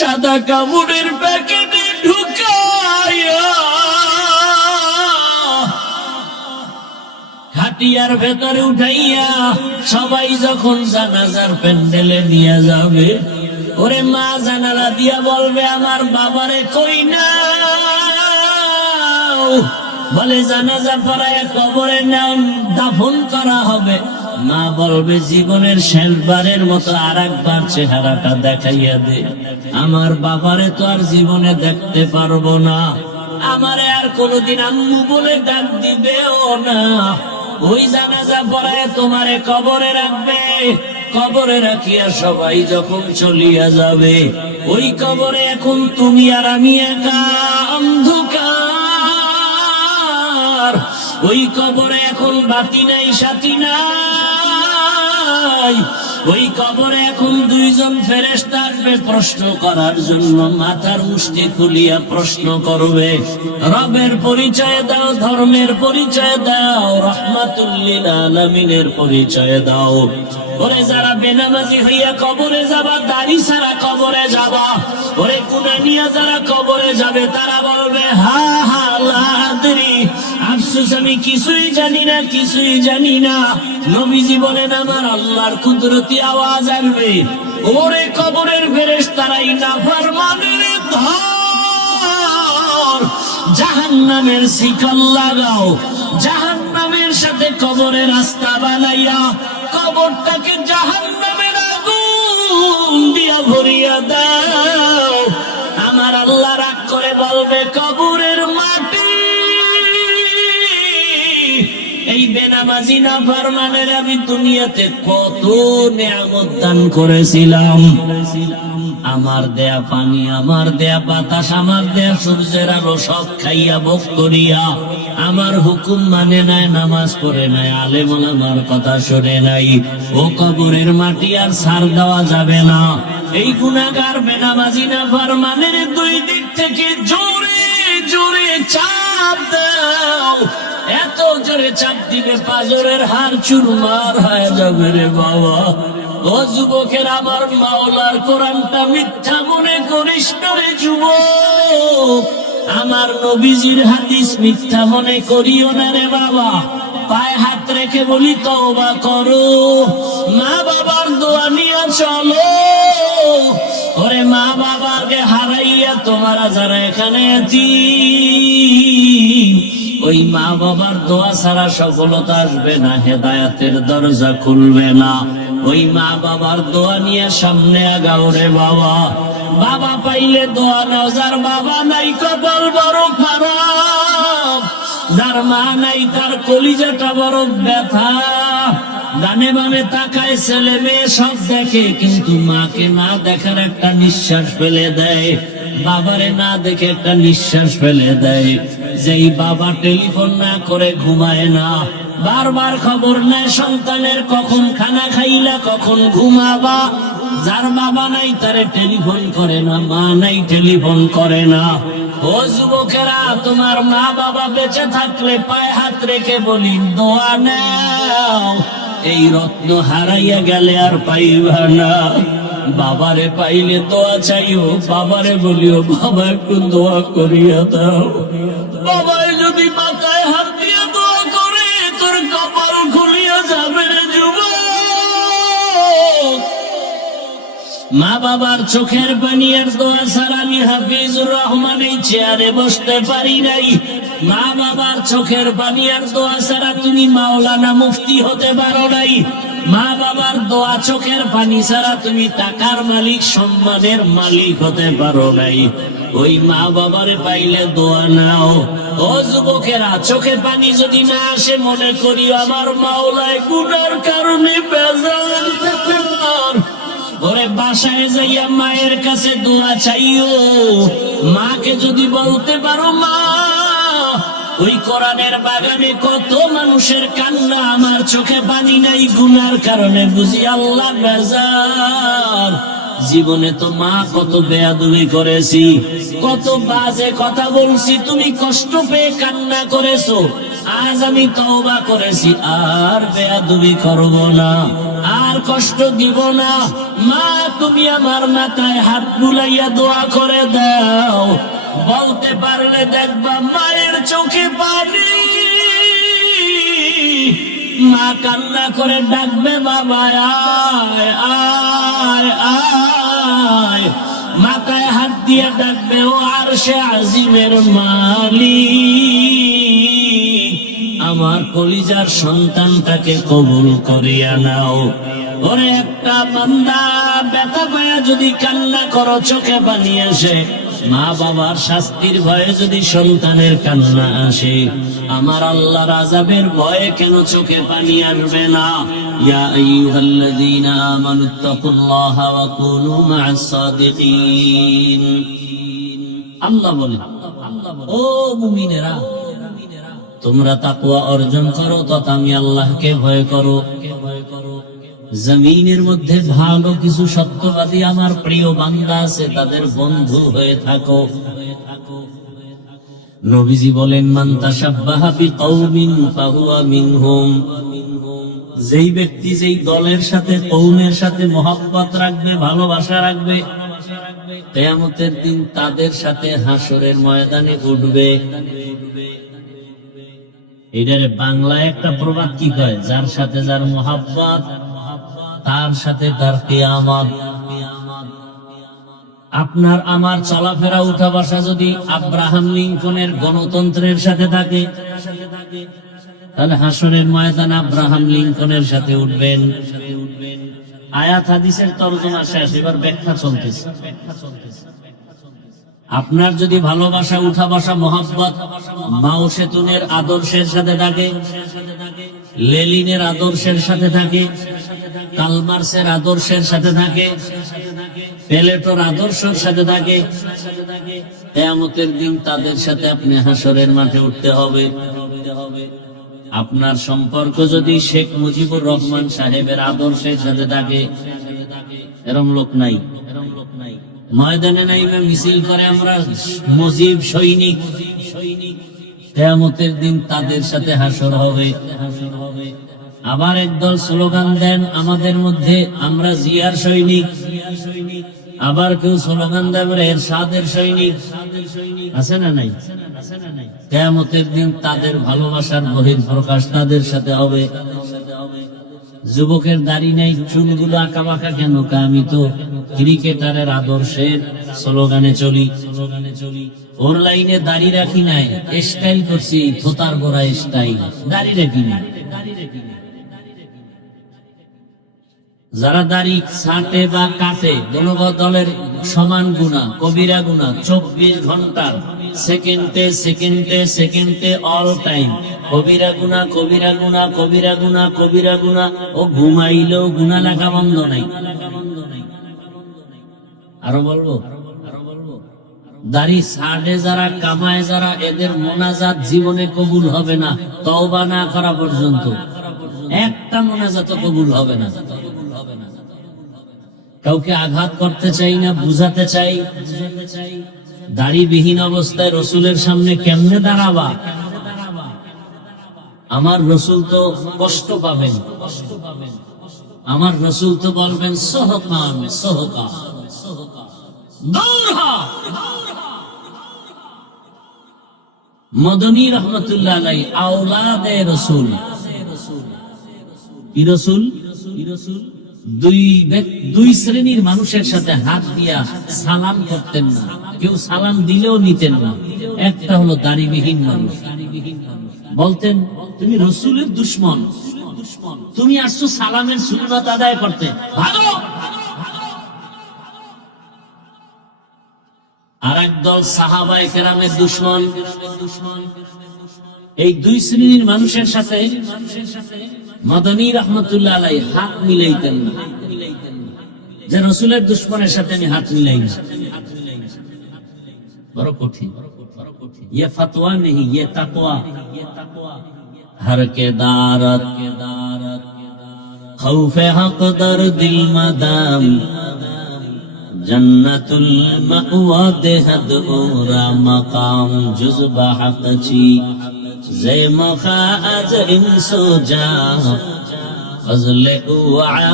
সাদা কাপড়ের প্যাকেটে ঢুকাইয়া খাটিয়ার ভেতরে উঠাইয়া সবাই যখন জানাজার প্যান্ডেলে নিয়ে যাবে, ওরে মা জানালা দিয়া বলবে আমার বাবারে কই না, বলে জানাজা পড়ায় কবরে নাও, দাফন করা হবে। মা বলবে জীবনের শেষবারের মতো আর একবার চেহারাটা দেখাইয়া দে, আমার বাবারে তো আর জীবনে দেখতে পারবো না, আমারে আর কোনোদিন আম্মু বলে ডাক দিবেও না। ওই জানাজা পড়ায় তোমারে কবরে রাখবে, কবরে রাখিয়া সবাই যখন চলিয়া যাবে, ওই কবরে এখন তুমি আর আমি একা অন্ধকার। ওই কবরে এখন বাতি নাই, সাথী নাই। ওই কবরে এখন দুইজন ফেরেশতা আসবে প্রশ্ন করার জন্য, মাথার মুষ্টি খুলিয়া প্রশ্ন করবে, রবের পরিচয় দাও, ধর্মের পরিচয় দাও, রাহমাতুল লিল আলামিনের পরিচয় দাও। ওরে যারা বেনামাজি হইয়া কবরে যাবা, দাড়ি ছাড়া কবরে যাবা, ওরে গুনাহ নিয়ে যারা কবরে যাবে তারা বলবে হা হা লা আদরি, আফসোস আমি কিছুই জানি না, কিছুই জানি না। নবীজি বলেন আমার আল্লাহর কুদরতি আওয়াজ আসবে, ওরে কবরের ফেরেশতারাই নাফরমানের ধর, জাহান্নামের শিকল লাগাও, জাহান্নামের সাথে কবরের রাস্তা বানাইয়া কবরটাকে জাহান্নামের আগুন দিয়া ভরিয়া দাও। আমার আল্লাহ রাগ করে বলবে কবরের মাটি এই বেনামাজি নাফরমানের আমি দুনিয়াতে কত নিয়ামত দান করেছিলাম, আমার দেয়া পানি, আমার দেয়া বাতাস, আমার দেয়া সূর্যের আলো সব খাইয়া ভোগ করিয়া আমার হুকুম মানে নাই, নামাজ পড়ে নাই, আলেম ওলামার কথা শুনে নাই। ও কবরের মাটি আর ছাড় দেওয়া যাবে না। এই গুনাহগার বেনামাজি নাফরমানের দুই দিক থেকে জোরে জোরে চাপ দাও, এত জোরে চাপ দিবে পাজরের হাড় চুরমার হয়ে যাবে রে বাবা। ও যুবকের আমার মাওলার কোরআনটা মিথ্যা মনে করিস না রে যুবক, আমার নবীজির হাদিস মিথ্যা মনে করিও না রে বাবা। পায়ে হাত রেখে বলি তওবা করো, মা বাবার দোয়া নিয়ে চলো। ওরে মা বাবাকে হারাইয়া তোমরা যারা এখানে আছি, ওই মা বাবার দোয়া ছাড়া সফলতা আসবে না, হেদায়েতের দরজা খুলবে না। ওই মা বাবার দোয়া নিয়ে সামনে আগাও রে বাবা। বাবা পাইলে দোয়া নাও, যার বাবা নাই কপাল বড় খারাপ, যার মা নাই তার কলিজাটা বড় ব্যথা। ডানে বামে তাকায় ছেলে মেয়ে সব দেখে, কিন্তু মাকে না দেখার একটা নিঃশ্বাস ফেলে দেয়, বাবারে না দেখে একটা নিঃশ্বাস ফেলে দেয়। যেই বাবা টেলিফোন না করে ঘুমায় না, বারবার খবর নেয় সন্তানের কখন খানা খাইলা, কখন ঘুমাবা, যার বাবা নাই তারে টেলিফোন করে না, মা নাই টেলিফোন করে না। ও যুবকেরা, তোমার মা বাবা বেঁচে থাকলে পায়ে হাত রেখে বলি দোয়া নাও, এই রত্ন হারাইয়া গেলে আর পাইবা না। বাবারে পাইলে দোয়া চাইও, বাবারে বলিও বাবা একটু দোয়া করিয়া দাও। বাবায় যদি মাথায় হাত দিয়ে দোয়া করে তোর কপাল খুলিয়া যাবে রে যুবক। মা বাবার চোখের পানি আর দোয়া ছাড়া আমি হাফিজুর রহমান এই চেয়ারে বসতে পারি নাই। মা বাবার চোখের পানি আর দোয়া ছাড়া তুমি মাওলানা মুফতি হতে পারো নাই। মা বাবার দোয়া চোখের পানি ছাড়া তুমি টাকার মালিক, সম্মানের মালিক হতে পারো নাই। ওই মা বাবারে পাইলে দোয়া নাও। ও যুবকেরা, চোখে পানি যদি না আসে মনে করি আমার মাওলায় গুনার কারণে বেজার। ওরে বাসায় যাইয়া মায়ের কাছে দোয়া চাইও। মাকে যদি বলতে পারো মা, ওই কোরআনের বাগানে কত মানুষের কান্না, আমার চোখে পানি নাই গুনার কারণে, বুঝি আল্লাহ বেজার। জীবনে তো মা কত বেয়াদবি করেছি, কত বাজে কথা বলছি, তুমি কষ্ট পেয়ে কান্না করেছো। আজ আমি তওবা করেছি, আর বেয়াদবি করব না। আর কষ্ট দিব না। মা তুমি আমার মাথায় হাত বুলাইয়া দোয়া করে দাও। বলতে পারলে দেখবা মায়ের চোখে পানি। মা কান্না করে ডাকবে, বাবা আয় আয় আয়। মাথায় হাত দিয়ে ডাকবে, ও আরশে আজিমের মালিক, আমার কলিজার সন্তানটাকে কবুল করিয়া নাও। ওরে একটা বান্দা ব্যথা পায়া যদি কান্না করো, চোখে পানি আসে, মা বাবার শাস্তির ভয়ে যদি সন্তানের কান্না আসে, আমার আল্লাহর আযাবের ভয়ে কেন চোখে পানি আসবে না? ইয়া আইয়ুহাল্লাযীনা আমানুত্তাকুল্লাহা ওয়া কুনু মা'আস সাদিকিন। আল্লাহ বলেন, ও মুমিনেরা, তোমরা তাকওয়া অর্জন করো তথা আমি আল্লাহকে ভয় করো। জমিনের মধ্যে ভালো কিছু সত্যবাদী আমার প্রিয় বান্দা আছে, তাদের বন্ধু হয়ে থাকো। নবীজি বলেন, মান তাশাব্বাহা বিকওমিন ফাহুয়া মিনহুম। যেই ব্যক্তি যেই দলের সাথে, কওমের সাথে মহব্বত রাখবে, ভালোবাসা রাখবে, কিয়ামতের দিন তাদের সাথে হাসরের ময়দানে উঠবে। এটারে বাংলায় একটা প্রবাদ কি কয়, যার সাথে যার মহব্বত তার সাথে তার কিয়ামত। আপনার আমার চলাফেরা উঠা বসা যদি আব্রাহাম লিঙ্কনের গণতন্ত্রের সাথে থাকে, তাহলে হাসরের ময়দানে আব্রাহাম লিঙ্কনের সাথে উঠবেন। আয়াত হাদিসের তরজমা শেষ, এবার ব্যাখ্যা চলতেছে। আপনার যদি ভালোবাসা উঠা বসা মহব্বত মাও সেতুনের আদর্শের সাথে থাকে, লেনিনের আদর্শের সাথে থাকে, কালমার্সের আদর্শের সাথে থাকে, প্লেটোর আদর্শের সাথে থাকে, কিয়ামতের দিন তাদের সাথে আপনি হাসরের মাঠে উঠতে হবে। আপনার সম্পর্ক যদি শেখ মুজিবুর রহমান সাহেবের আদর্শের সাথে থাকে, এরম লোক নাই। ময়দানে নাইমে মিছিল করে আমরা মুজিব সৈনিক, কিয়ামতের দিন তাদের সাথে হাসর হবে। আবার একদল স্লোগান দেন আমাদের মধ্যে, আমরা জিয়ার সৈনিক। আবার কেউ স্লোগান দেন আমরা এরশাদের সৈনিক। আছে না নাই? কিয়ামতের দিন তাদের ভালোবাসার বহিঃপ্রকাশ তাদের সাথে হবে। যুবকের দাড়ি নাই, চুলগুলো আঁকা বাঁকা কেন? আমি তো ক্রিকেটারের আদর্শের স্লোগানে চলি। ওর লাইনে দাড়ি রাখি নাই, স্টাইল করছি, থোতার গোড়া স্টাইল, দাড়ি রাখি নাই। যারা দাড়ি ছাটে বা কাটে, দলের সমান গুণা, কবিরা গুণা, 24 ঘন্টার সেকেন্ডে সেকেন্ডে সেকেন্ডে অল টাইম কবিরা গুণা, কবিরা গুণা, কবিরা গুণা, কবিরা গুণা। ও ঘুমাইলেও গুণা লেখা বন্ধ নাই। আরো বলবো, দাড়ি ছাড়ে যারা, কামায় যারা, এদের মোনাজাত জীবনে কবুল হবে না, তওবা না করা পর্যন্ত। একটা মোনাজাত কবুল হবে না। কাউকে আঘাত করতে চাই না, বুঝাতে চাই। দাড়িবিহীন অবস্থায় রসুলের সামনে কেমনে দাঁড়াবা? আমার রসুল তো কষ্ট পাবেন। আমার রসুল তো বলবেন, সহকান সহকা, দূর হ। মদনী রহমতুল্লাহ আলাইহি আওলাদে রসুল। কি রসুল? দুই শ্রেণীর মানুষের সাথে হাত দিয়া সালাম করতেন না, কেউ সালাম দিলেও নিতেন না। একটা হলো দাড়িবিহীন মানুষ। বলতেন, তুমি রসুলের দুশ্মন, তুমি আসছো সালামের সুন্নাত আদায় করতে, ভালো। আর একদল সাহাবায়ে কেরামের দুশ্মন। এই দুই শ্রেণীর মানুষের সাথে মদনী রহমতুল্লাহ আলাইহি হাত মিলাইতেন না, যে রসুলের দুশ্মনের সাথে আমি হাত মিলাই না। বড় কঠিন। ये फतवा नहीं, ये तकवा। हर के दारत खौफे हक दर दिल मदाम जन्नतुल मअवा देहद ओरा मकाम जुज़बा हक छी जे मखा आज इंसो जा ফজলে ও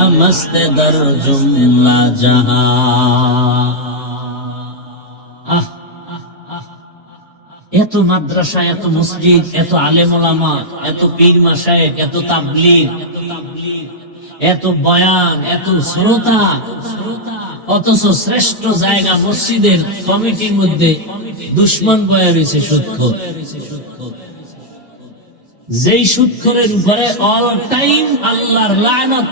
আমস্তে দর জুমলা জাহান। এত মাদ্রাসা, এত মসজিদ, এত আলেম ওলামা, এত পীর মাশায়েখ, এত তাবলীগ, এত বয়ান, এত শ্রোতা, অথচ শ্রেষ্ঠ জায়গা মসজিদের কমিটির মধ্যে দুশ্মন বয়া রয়েছে সুদখোর। যেই সুদখোরের উপরে অল টাইম আল্লাহর লানত।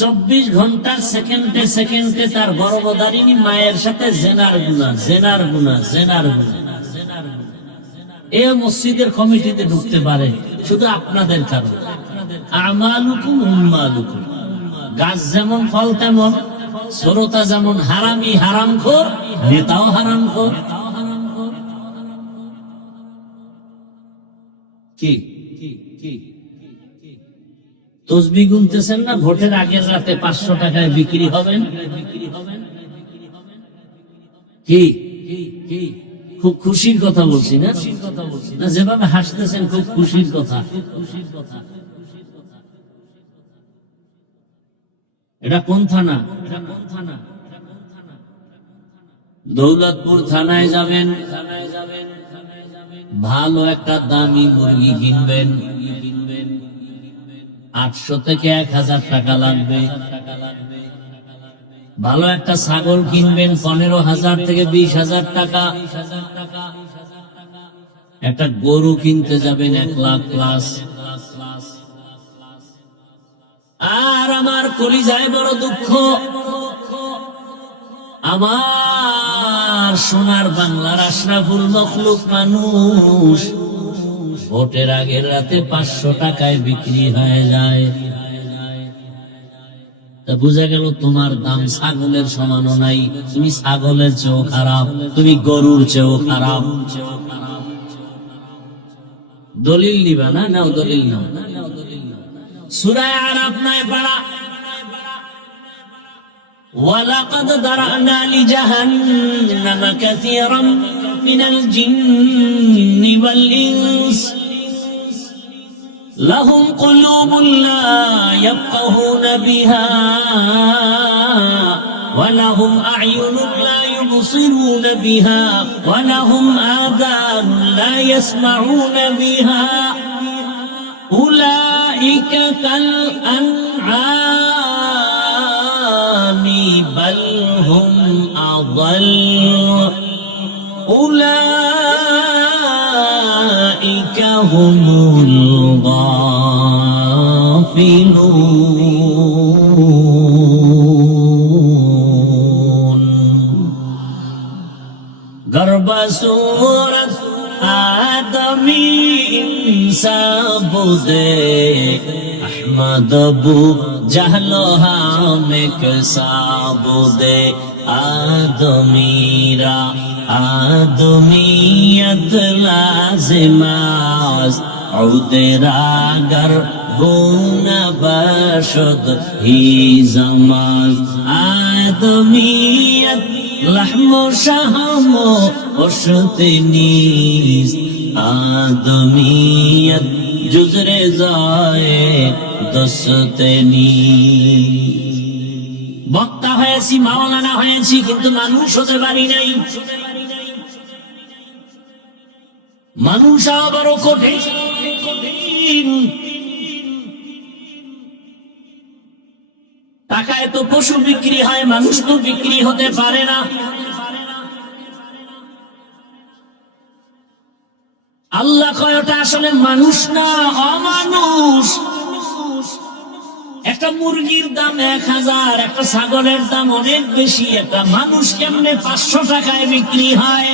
24 ঘন্টার সেকেন্ডে সেকেন্ডে তার গর্ভধারিণী মায়ের সাথে জেনার গুনাহ, জেনার গুনাহ, জেনার গুনাহ। এ মসজিদের কমিটিতে ঢুকতে পারে শুধু আপনাদের কারণে। আমালুকুম উম্মালুকুম। গাছ যেমন ফল তেমন, শ্রোতা যেমন হারামি হারামখোর, নেতাও হারামখোর। কি তসবিহ গুনতেছেন না? ভোটের আগের রাতে 500 টাকায় বিক্রি হবেন। কি খুব খুশির কথা বলছি না? যেভাবে হাসতেছেন খুব খুশির কথা। এটা কোন থানা? দৌলতপুর থানায় যাবেন, ভালো একটা দামি মুরগি কিনবেন, 800 থেকে 1000 টাকা লাগবে। ভালো একটা ছাগল কিনবেন, 15,000 থেকে 20,000 টাকা। একটা গরু কিনতে যাবেন 1 লাখ প্লাস। আর আমার কলিজায় বড় দুঃখ, আমার সোনার বাংলার আশরাফুল মখলুক মানুষ ভোটের আগের রাতে 500 টাকায় বিক্রি হয়ে যায়। তা বুঝা গেল তোমার দাম ছাগলের সমানও নাই। তুমি ছাগলের চেয়েও খারাপ, তুমি গরুর চেয়েও খারাপ। দলিল নিবা না? নাও দলিল নাও। সূরা আরাফ নয় পারা, ওয়ালাকাদ দারানা লিজাহান্নামা কাসীরাম মিনাল জিন্নি ওয়াল ইনস লাহুম কুলুবুন লা ইয়াফকাহুনা বিহা ওয়া লাহুম আ'য়ুনুন লা ইউবসিরুনা বিহা ওয়া লাহুম আযানুন লা ইয়াসমাউনা বিহা উলাইকা কাল আনআমি বাল হুম আযাল উলাইকা হুমুল গাফিলুন। গর্ব সূরত আদমি ইনসাবুদে আহমদ বু জাহলো হামেক সাবুদে আদমিরা আদমিয়ত লাজিমাস উদেরাগর গুনা বশদ হি জামাজ আদমিয়ত লাহমো শাহমো ওশতনিস আদমিয়ত জুজরে যায় দস্তনি। বক্তা হয়েছি, মাওলানা হয়েছি, কিন্তু মানুষ হতে পারি নাই। মানুষ আবারও কঠিন। টাকায় তো পশু বিক্রি হয়, মানুষ তো বিক্রি হতে পারে না। আল্লাহ কয় ওটা আসলে মানুষ না, অমানুষ। একটা মুরগির দাম 1000, একটা ছাগলের দাম অনেক বেশি। একটা মানুষ কেমনে 500 টাকায় বিক্রি হয়?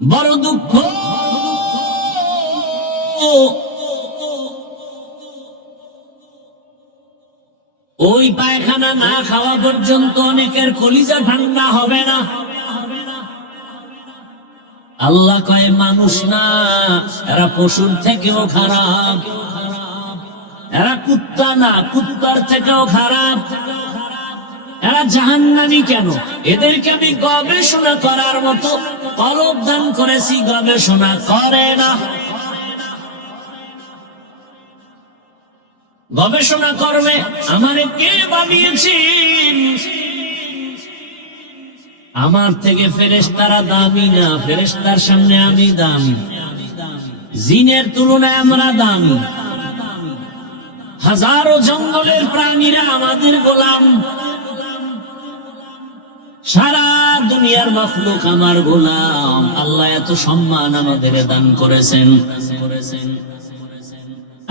বড় দুঃখ। ওই পায়খানা না খাওয়া পর্যন্ত অনেকের কলিজা ঠান্ডা হবে না। আল্লাহ কয় মানুষ না, এরা পশুর থেকেও খারাপ। এরা কুত্তা না, কুত্তার থেকেও খারাপ। এরা জাহান্নামী কেন? এদেরকে আমি গবেষণা করার মতো কলব দান করেছি, গবেষণা করে না। গবেষণা করবে আমারে কে বানিয়েছেন। আমার থেকে ফেরেশতারা দামি না, ফেরেশতার সামনে আমি দামি। জিনের তুলনায় আমরা দামি। হাজারো জঙ্গলের প্রাণীরা আমাদের গোলাম। সারা দুনিয়ার মাখলুক আমার গোলাম। আল্লাহ এত সম্মান আমাদের দান করেছেন।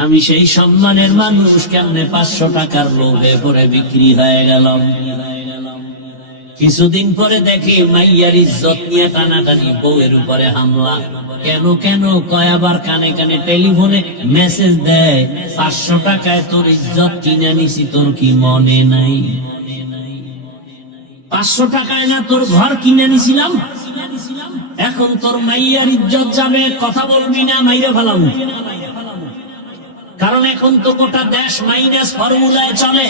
আমি সেই সম্মানের মানুষ কেমনে 500 টাকার লোভে পরে বিক্রি হয়ে গেলাম। কিছুদিন পরে দেখি মাইয়ার ইজ্জত নিয়ে টানাটানি, বউয়ের উপরে হামলা। কেন কেন কয়, আবার কানে কানে টেলিফোনে মেসেজ দেয়, 500 টাকায় তোর ইজ্জত কিনে নিছি, তোর কি মনে নাই? 500 টাকায় না তোর ঘর কিনে নিছিলাম, এখন তোর মাইয়ার ইজ্জত যাবে, কথা বলবি না, মাইরে ফেলাম। কারণ এখন তো গোটা দেশ মাইনাস ফর্মুলায় চলে।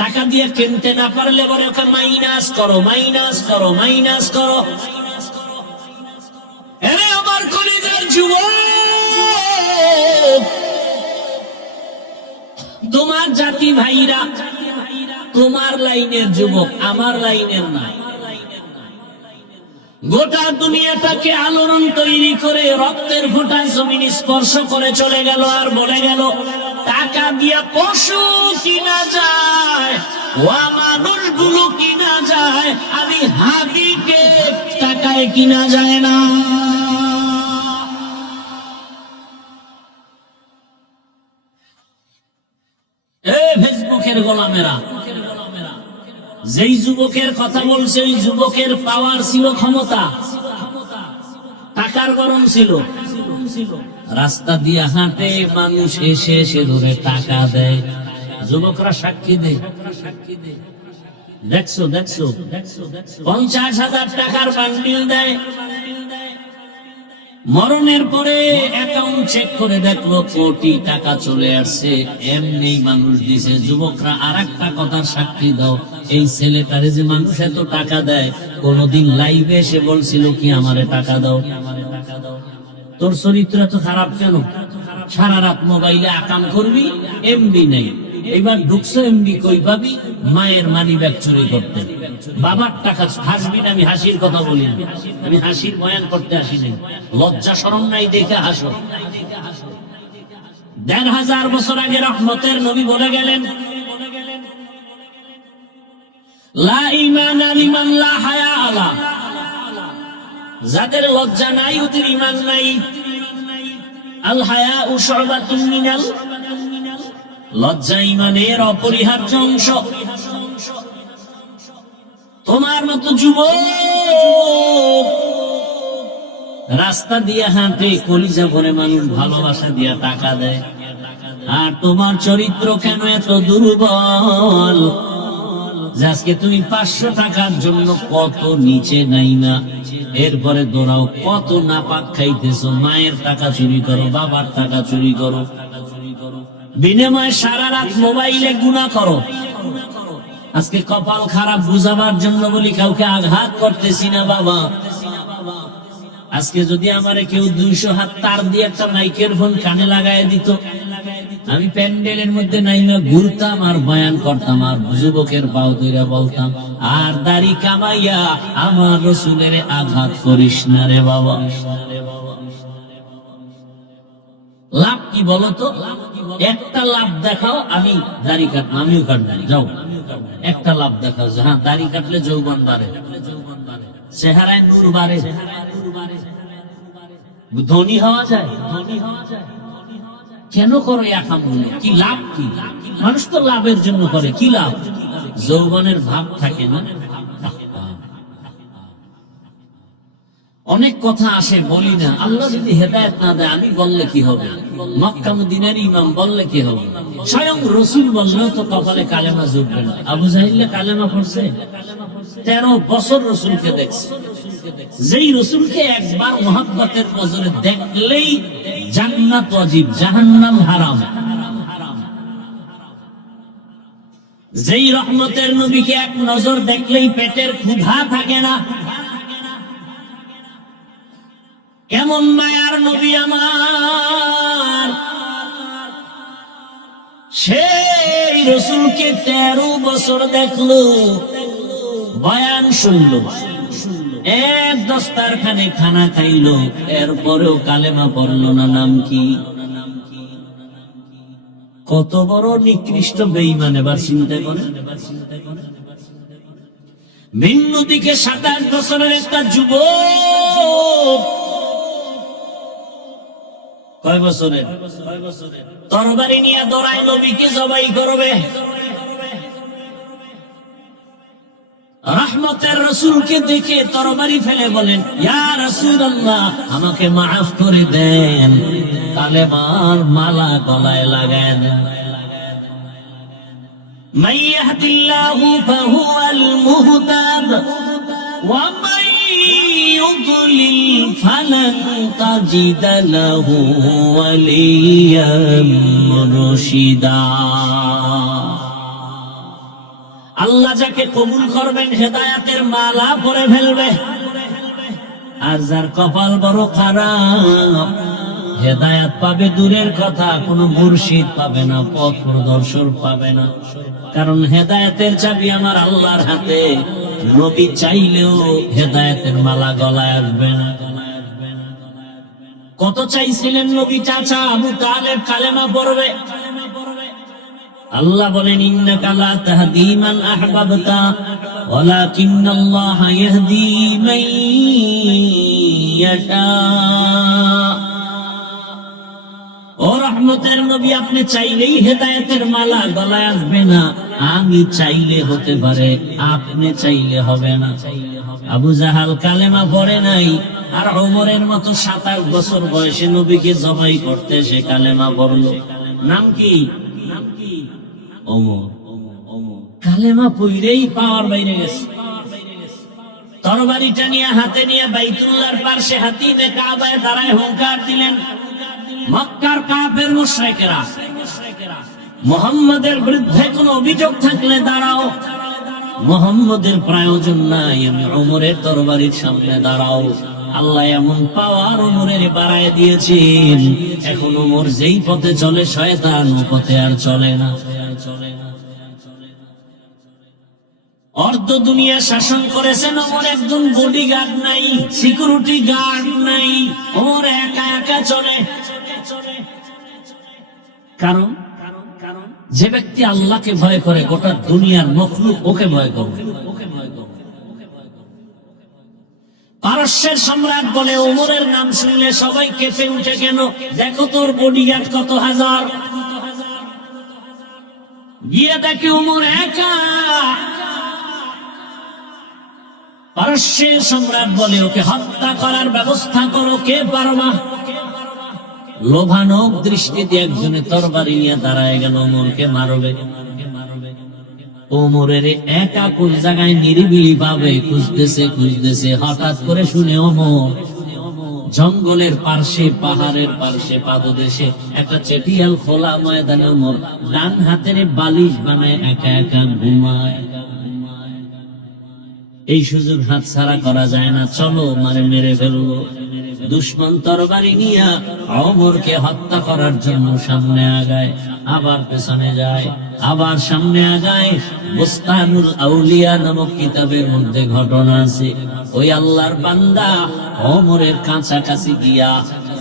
টাকা দিয়ে কিনতে না পারলে বলে ওকে মাইনাস করো, মাইনাস করো, মাইনাস করো। এরে আমার কলিজার যুবক, তোমার জাতি ভাইরা তোমার লাইনের যুবক, আমার লাইনের না। গোটা দুনিয়াটাকে আলোড়ন তৈরি করে রক্তের ফোঁটায় জমিন স্পর্শ করে চলে গেল, আর বলে গেল টাকা দিয়া পশু কিনা যায়, ওয়া মানুষগুলো কিনা যায়, আমি হাবিকে টাকায় কিনা যায় না। ফেসবুকের গোলামেরা, যেই যুবকের কথা বলছে ওই যুবকের পাওয়ার ছিল, ক্ষমতা, টাকার গরম ছিল। রাস্তা দিয়ে হাঁটে, মানুষ এসে এসে ধরে টাকা দেয়, যুবকরা সাক্ষী দেয়। দেখছো দেখছো 50,000 টাকার বান্ডিল দেয়। মরণের পরে অ্যাকাউন্ট চেক করে দেখলো কোটি টাকা চলে আসছে, এমনি মানুষ দিছে। যুবকরা আর একটা কথার সাক্ষী দাও, এই ছেলেটারে যে মানুষ এত টাকা দেয়, কোনদিন লাইভে এসে বলছিল কি আমারে টাকা দাও? তোর চরিত্র এত খারাপ কেন? সারা রাত মোবাইলে আকাম করবি, এমবি নেই। এবার ঢুকছো এমবি কই পাবি? মায়ের মানি ব্যাগ চুরি করতে। বাবার টাকা হাসবি না, আমি হাসির কথা বলি না, আমি হাসির বয়ান করতে আসি নাই। লজ্জা শরম নাই দেখে হাসো। ১,৫০০ বছর আগে রহমতের নবী বলে গেলেন, লা ঈমানা লিমান লা হায়া আলা, যাদের লজ্জা নাই ওদের ঈমান নাই। আল হায়াউ শুবাতুম মিনাল, লজ্জা ঈমানের অপরিহার্য অংশ। তোমার মতো যুবক রাস্তা দিয়ে হাঁটে, কলিজা ভরে মানুষ ভালোবাসা দিয়া টাকা দেয়, আর তোমার চরিত্র কেন এত দুর্বল যে আজকে তুমি 500 টাকার জন্য কত নিচে নাই না, এরপরে দৌড়াও, কত নাপাক খাইতেছো, মায়ের টাকা চুরি করো, বাবার টাকা চুরি করো, বিনিময়ে সারা রাত মোবাইলে গুনাহ করো। আজকে কপাল খারাপ বুঝাবার জন্য বলি কাউকে আঘাত করতেছি না বাবা। আজকে যদি আমারে কেউ 200 হাত তার দিয়ে একটা মাইকের ফোন কানে লাগায় দিত, আমি প্যান্ডেলের মধ্যে নাইমা ঘুরতাম আর বয়ান করতাম, আর যুবকের পাও ধরে বলতাম, আর দাড়ি কামাইয়া আমার রাসূলের আঘাত করিস না রে বাবা। লাভ কি বলতো? একটা লাভ দেখাও, আমি দাড়ি কাটবো, আমিও কাটবো, যাও একটা লাভ দেখাও। হ্যাঁ, দাড়ি কাটলে যৌবন বাড়ে, চেহারায় নূর বাড়ে, ধনী হওয়া যায়। কেন করো একাম? কি লাভ? কি মানুষ তো লাভের জন্য করে, কি লাভ? যৌবনের ভাব থাকে না। অনেক কথা আসে, বলি না। আল্লাহ যদি হেদায়েত না দেয়, আমি বললে কি হবে? মক্কা মদিনার ইমাম বললে কি হবে? স্বয়ং রাসূল বললেও তো কপালে কালেমা জুটবে না। আবু জাহিল কালেমা পড়ছে, 13 বছর রাসূলকে দেখছে। যেই রাসূলকে একবার মুহাব্বতের নজরে দেখলেই জান্নাত ওয়াজিব, জাহান্নাম হারাম। যেই রহমতের নবীকে এক নজর দেখলেই পেটের ক্ষুধা থাকে না। কেমন মায়ার নবী আমার! সেই রসুলকে 13 বছর দেখলো, বয়ান শুনলো, এক দস্তারখানে খানা খাইলো, এরপরেও কালেমা পড়লো না। নাম কি? কত বড় নিকৃষ্ট বেঈমান! এবার চিন্তা করেন। ভিন্ন দিকে 27 বছরের একটা যুবক, কয় বছরের? তরবারি নিয়ে দৌড়ায় নবীকে জবাই করবে। রহমতের রসুলকে দেখে তরবারি ফেলে বলেন, ইয়া রাসূলুল্লাহ, আমাকে মাফ করে দেন, কালেমার মালা গলায় লাগায় দেন। মান ইয়াহদিল্লাহু ফাহুয়াল মুহতাদ ওয়া মান ইউদ্লিল ফালান তাজিদ লাহু ওয়ালিয়াম মুরশিদা। আল্লাহ যাকে কবুল করবেন হেদায়েতের মালা পরে ফেলবে, আর যার কপাল বড় খারাপ হেদায়েত পাবে দূরের কথা, কোনো মুর্শিদ পাবে না, পথ প্রদর্শক পাবে না। কারণ হেদায়েতের চাবি আমার আল্লাহর হাতে। নবী চাইলেও হেদায়েতের মালা গলায় আসবে না। কত চাইছিলেন নবী চাচা আবু তালেব কালেমা পড়বে, আল্লাহ বলেন, ইন্নাকা লা তাহদি মান আহবাবতা ওয়ালাকিন্নাল্লাহা ইয়াহদি মান ইয়াশা। ও রহমতের নবী, আপনি চাইলেই হেদায়েতের মালা গলায় আসবে না। আমি চাইলে হতে পারে, আপনি চাইলে হবে না। আবু জাহাল কালেমা পড়ে নাই, আর ওমরের মতো 27 বছর বয়সে নবীকে জবাই করতে সে কালেমা পড়লো। নাম কি? ওমর। কালেমা পড়েই পাওয়ার বাইরে গেছে। তরবারিটা নিয়ে হাতে নিয়ে বাইতুল্লাহর পাশে হাতিমে কাবায় দাঁড়ায় হুঙ্কার দিলেন, মক্কার কাফের মুশরিকরা, মুহাম্মাদের বিরুদ্ধে কোনো অভিযোগ থাকলে দাঁড়াও, মুহাম্মাদের প্রয়োজন নাই, আমি ওমরের তরবারির সামনে দাঁড়াও। আল্লাহ এমন পাওয়ার ওমরের বাড়ায় দিয়েছেন, এখন ওমর যেই পথে চলে শয়তান ও পথে আর চলে না। অর্ধ দুনিয়া শাসন করেছেন ওমর, একজন বডিগার্ড নাই, সিকিউরিটি গার্ড নাই, ওমর একা একা চলে। কারণ যে ব্যক্তি আল্লাহকে ভয় করে গোটা দুনিয়ার মখলুক ওকে ভয় করবে। পারস্যের সম্রাট বলে, ওমরের নাম শুনলে সবাই কেঁপে উঠে, কেন? দেখো তোর বডিগার্ড কত হাজার। গিয়ে দেখে ওমর একা। পারস্যের সম্রাট বলে, ওকে হত্যা করার ব্যবস্থা করো, কে পারবা? লোভানক দৃষ্টিতে একজনে তরবারি নিয়ে দাঁড়ায় গেল, ওমরকে মারবে। ওমরের একা কোন জায়গায় নিরিবিলি পাবে খুঁজতেছে, হঠাৎ করে শুনে ওমর জঙ্গলের পার্শ্বে, পাহাড়ের পার্শ্বে, পাদদেশে একটা চেটিয়াল খোলা ময়দানে ওমর ডান হাতের বালিশ বানায় একা একা ঘুমায়। এই সুযোগ হাতছাড়া করা যায় না, চলো মেরে ফেলবো। দুশ্মন তরবারি নিয়ে ওমরকে হত্যা করার জন্য সামনে আগায়, আবার পেছনে যায়, আবার সামনে আগায়। বুস্তানুল আউলিয়া নামক কিতাবের মধ্যে ঘটনা আছে, ওই আল্লাহর বান্দা ওমরের কাছাকাছি গিয়া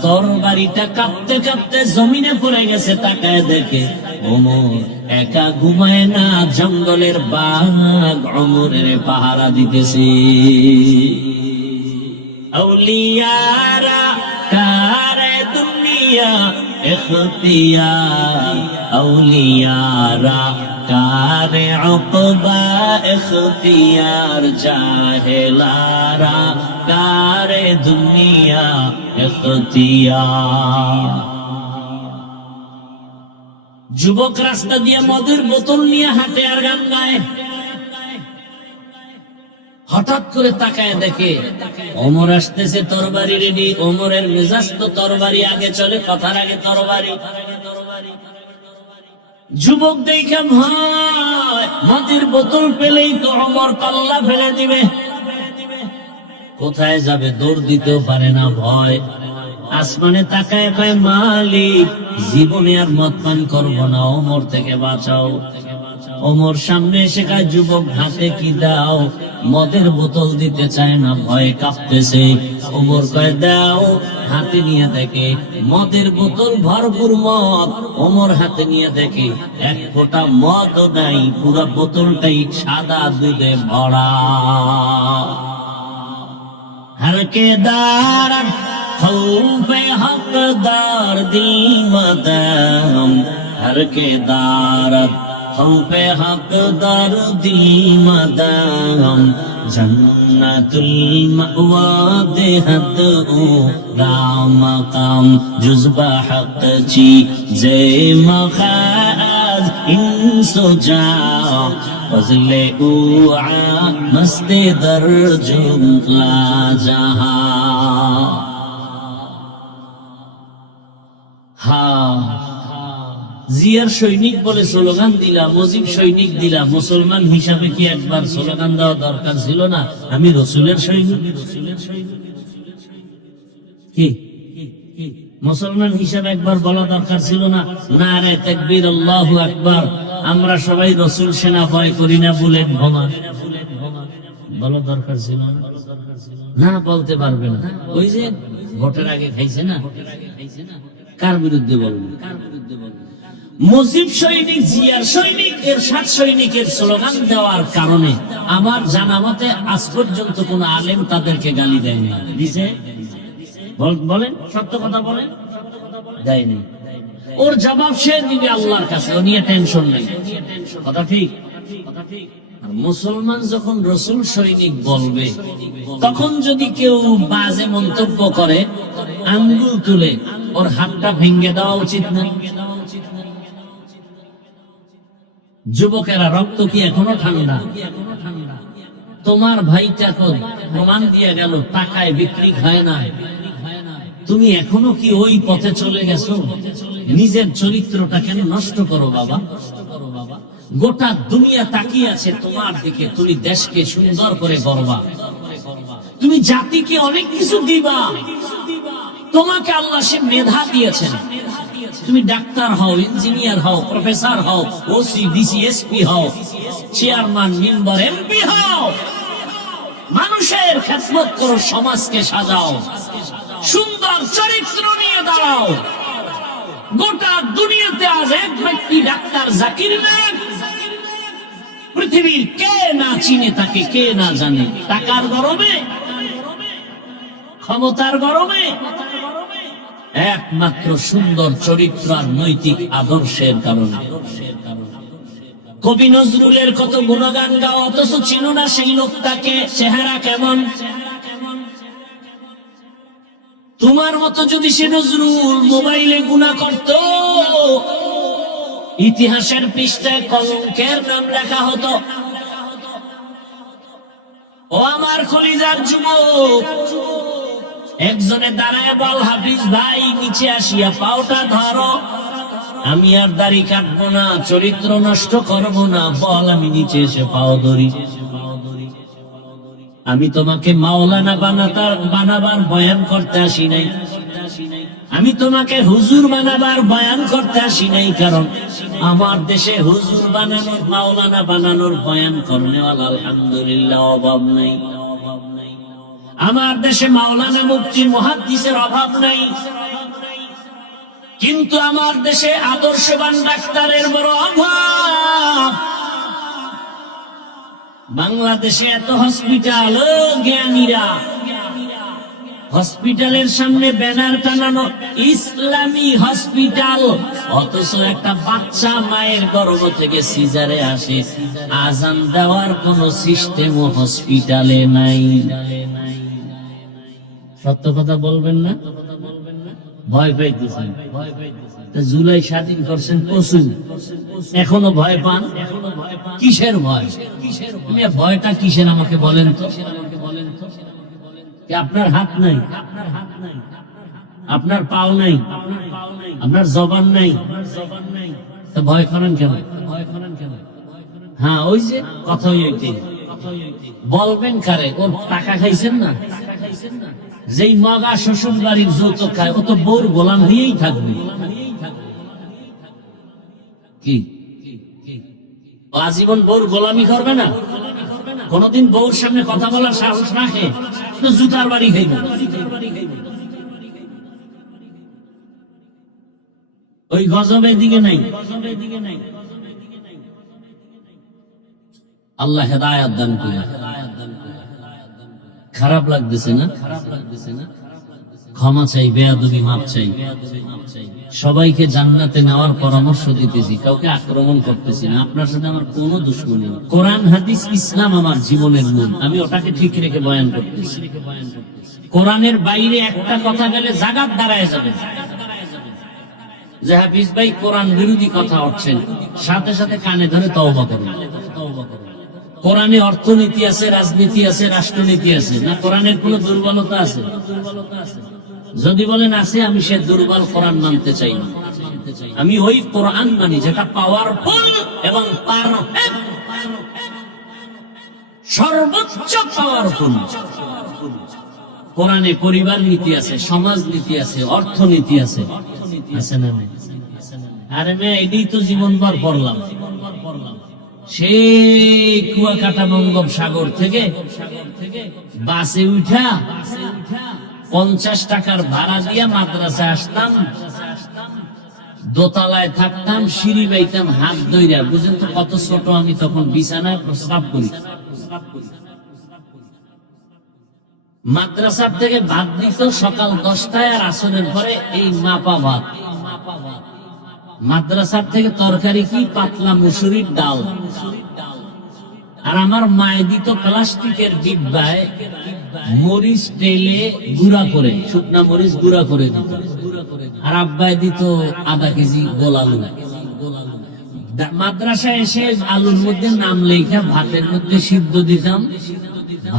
তরবারিটা কাঁপতে কাঁপতে জমিনে পড়ে গেছে। তাকায় দেখে ওমর একা ঘুমায় না, জঙ্গলের বাঘ ওমরের পাহারা দিতেছে। আউলিয়ারা কারে দুনিয়া ইখতিয়ার, আউলিয়ারা কারে উকবা ইখতিয়ার, জাহেলারা কারে দুনিয়া ইখতিয়ার। যুবক রাস্তা দিয়ে মদের বোতল নিয়ে হাঁটে আর গান গায়। হঠাৎ করে তাকায় দেখে ওমর আসতেছে, তরবারি রেডি। ওমরের মেজাজ তো তরবারি আগে চলে, কথার আগে তরবারি। যুবক দেখে ভয়, মদের বোতল পেলেই তো ওমর পাল্লা ফেলে দিবে। কোথায় যাবে, দৌড় দিতেও পারে না, ভয়। আসমানে তাকায় কয় মালিক জীবনে আর মদ পান করবো না, ওমর থেকে বাঁচাও। ওমর সামনে এসে কয় যুবক হাতে কি দাও, মদের বোতল দিতে চায় না, ভয়ে কাঁপতেছে। ওমর কয় দাও, হাতে নিয়ে দেখে মদের বোতল ভরপুর মদ। ওমর হাতে নিয়ে দেখে এক ফোঁটা মদও নাই, পুরো বোতলটাই সাদা দুধে ভরা। হরকে দার খৌফে হকদার দিলমদাম, হরকে দার খৌফে হকদার দিলমদাম, জন্নতুল মাওয়া দেহত ও রামকাম জুজবা হক চি জে মখাজ ইনসুজা ফজলে ও মস্তে দরজুম লা জাহা। জিয়ার সৈনিক বলে স্লোগান দিলাম, মুজিব সৈনিক দিলাম, মুসলমান হিসাবে কি একবার স্লোগান দেওয়া দরকার ছিল না আমি রসুলের সৈনিক? কি মুসলমান হিসাবে একবার বলা দরকার ছিল না নারে তাকবীর আল্লাহু আকবার, আমরা সবাই রসুল সেনা ভয় করি না, বুলেট বোমা বলা দরকার ছিল না? বলতে পারবে না। ওই যে ভোটের আগে খাইছে না, কার বিরুদ্ধে বলবে? মুজিব সৈনিক, জিয়ার সৈনিক, এরশাদ সৈনিকের স্লোগান দেওয়ার কারণে আমার জানা মতে আজ পর্যন্ত কোন আলেম তাদেরকে গালি দেয়নি। দিছে? বলেন, সত্য কথা বলেন, দেয়নি। ওর জবাব সে দিবে আল্লাহর কাছে, ও নিয়ে টেনশন নেই। কথা ঠিক? মুসলমান যখন রসুল সৈনিক বলবে, তখন যদি কেউ বাজে মন্তব্য করে আঙ্গুল তুলে ওর হাতটা ভেঙে দেওয়া উচিত না? যুবকেরা, রক্ত কি এখনো ঠান্ডা? তোমার ভাইটা তো প্রমাণ দিয়ে গেল টাকায় বিক্রি খায় না, তুমি এখনো কি ওই পথে চলে গেছো? নিজের চরিত্রটা কেন নষ্ট করো বাবা? গোটা দুনিয়া তাকিয়ে আছে তোমার দিকে, তুমি দেশকে সুন্দর করে গড়বা, তুমি জাতিকে অনেক কিছু দিবা, তোমাকে আল্লাহ সে মেধা দিয়েছেন, তুমি ডাক্তার হও, ইঞ্জিনিয়ার হও, প্রফেসর হও, ওসি, ডিসি, এসপি হও, চেয়ারম্যান, মেম্বার, এমপি হও, মানুষের খেদমত করো, সমাজকে সাজাও, সুন্দর চরিত্র নিয়ে দাঁড়াও। গোটা দুনিয়াতে আজ এক ব্যক্তি ডাক্তার জাকির নায়েক, পৃথিবীর কে না চিনে তাকে, কে না জানে? টাকার গরমে, ক্ষমতার গরমে? একমাত্র সুন্দর চরিত্র আর নৈতিক আদর্শের কারণে। কবি নজরুলের কত গুণগান গাও, অথচ চিনো না সেই লোকটাকে, চেহারা কেমন? তোমার মতো যদি সে নজরুল মোবাইলে গুনাহ করত, ইতিহাসের পৃষ্ঠায় কলঙ্কের নাম লেখা হতো। ও আমার কলিজার যুবক, একজনে দাঁড়ায় বল, হাফিজ ভাই নিচে আসিয়া পাওটা ধরো, আমি আর দাড়ি কাটবো না, চরিত্র নষ্ট করবো না, বল আমি নিচে এসে পাও ধরি। আমি তোমাকে মাওলানা বানাবার বয়ান করতে আসি নাই, আমি তোমাকে হুজুর বানাবার বয়ান করতে আসি নাই, কারণ আমার দেশে হুজুর বানানোর, মাওলানা বানানোর বয়ান করনেওয়ালা আলহামদুলিল্লাহ অভাব নাই। আমার দেশে মাওলানা, মুফতি, মুহাদ্দিসের অভাব নাই, কিন্তু আমার দেশে আদর্শবান ডাক্তারের বড় অভাব। বাংলাদেশে এত হসপিটাল, জ্ঞানীরা, হসপিটালের সামনে ব্যানার টানানো ইসলামী হসপিটাল, অথচ একটা বাচ্চা মায়ের গর্ভ থেকে সিজারে আসে, আজান দেওয়ার কোন সিস্টেমও হসপিটালে নাই। সত্য কথা বলবেন না? ভয় পাইতেছেন? জুলাই স্বাধীন করছেন প্রচুর, এখনো ভয় পান? কিসের ভয়? ভয়টা কিসের আমাকে বলেন তো? আপনার হাত নাই, আপনার পাও নাই, আপনার জবান নাই, তা ভয় করেন কেন? হ্যাঁ, ওই যে কথা বলবেন কারে? ওর টাকা খাইছেন না, যেই মগা শ্বশুর বাড়ির যৌতুক খায় ও তো বউর গোলাম হয়েই থাকবে। কি ও আজীবন বউর গোলামি করবে না? কোনদিন বউর সামনে কথা বলার সাহস রাখে তো জুতার বাড়ি খাইবে। ওই গজবের দিকে নাই। আল্লাহ হেদায়েত দান করে। খারাপ লাগতেছে না? ক্ষমা চাই, বেয়াদবি মাপ চাই। সবাইকে জান্নাতে নেওয়ার পরামর্শ দিতেছি, কাউকে আক্রমণ করতেছি না। আপনার সাথে আমার কোনো দুশ্মনী নেই। কোরআন হাদিস ইসলাম আমার জীবনের মূল, আমি ওটাকে ঠিক রেখে বয়ান করতেছি। কোরআনের বাইরে একটা কথা গেলে জাগাত দাঁড়ায় যাবে। যে হাফিজ ভাই কোরআন বিরোধী কথা হচ্ছেন, সাথে সাথে কানে ধরে তওবা করুন। কোরআনে অর্থনীতি আছে, রাজনীতি আছে, রাষ্ট্রনীতি আছে না? কোরআনের কোন দুর্বলতা আছে? যদি বলেন আছে, আমি সে দুর্বল কোরআন মানতে চাই না। আমি ওই কোরআন মানি যেটা পাওয়ারফুল এবং পারফেক্ট, সর্বোচ্চ পাওয়ারফুল। কোরআনে পরিবার নীতি আছে, সমাজ নীতি আছে, অর্থনীতি আছে, আছে না? আরে মেয়ে, এটাই তো জীবনভর পড়লাম। সেই কুয়াকাটা বঙ্গোপসাগর থেকে বাসে উঠা 50 টাকার ভাড়া দিয়া মাদ্রাসায় আসতাম, দোতলায় থাকতাম, সিঁড়ি বাইতাম হাত ধইরা। বুঝেন তো কত ছোট আমি তখন, বিছানায় প্রস্রাব করি। মাদ্রাসার থেকে ভাত দিত সকাল 10টায় আর আসরের পরে এই মাপা ভাত। মাদ্রাসার থেকে তরকারি কি? পাতলা মুসুরির ডাল। আর আমার মায়ে দিত প্লাস্টিকের ডিব্বায় মরিচ তেলে গুঁড়া করে, শুকনা মরিচ গুঁড়া করে দিত। আর আব্বাই দিত আধা কেজি গোল আলু। মাদ্রাসায় এসে আলুর মধ্যে নাম লেখা ভাতের মধ্যে সিদ্ধ দিতাম,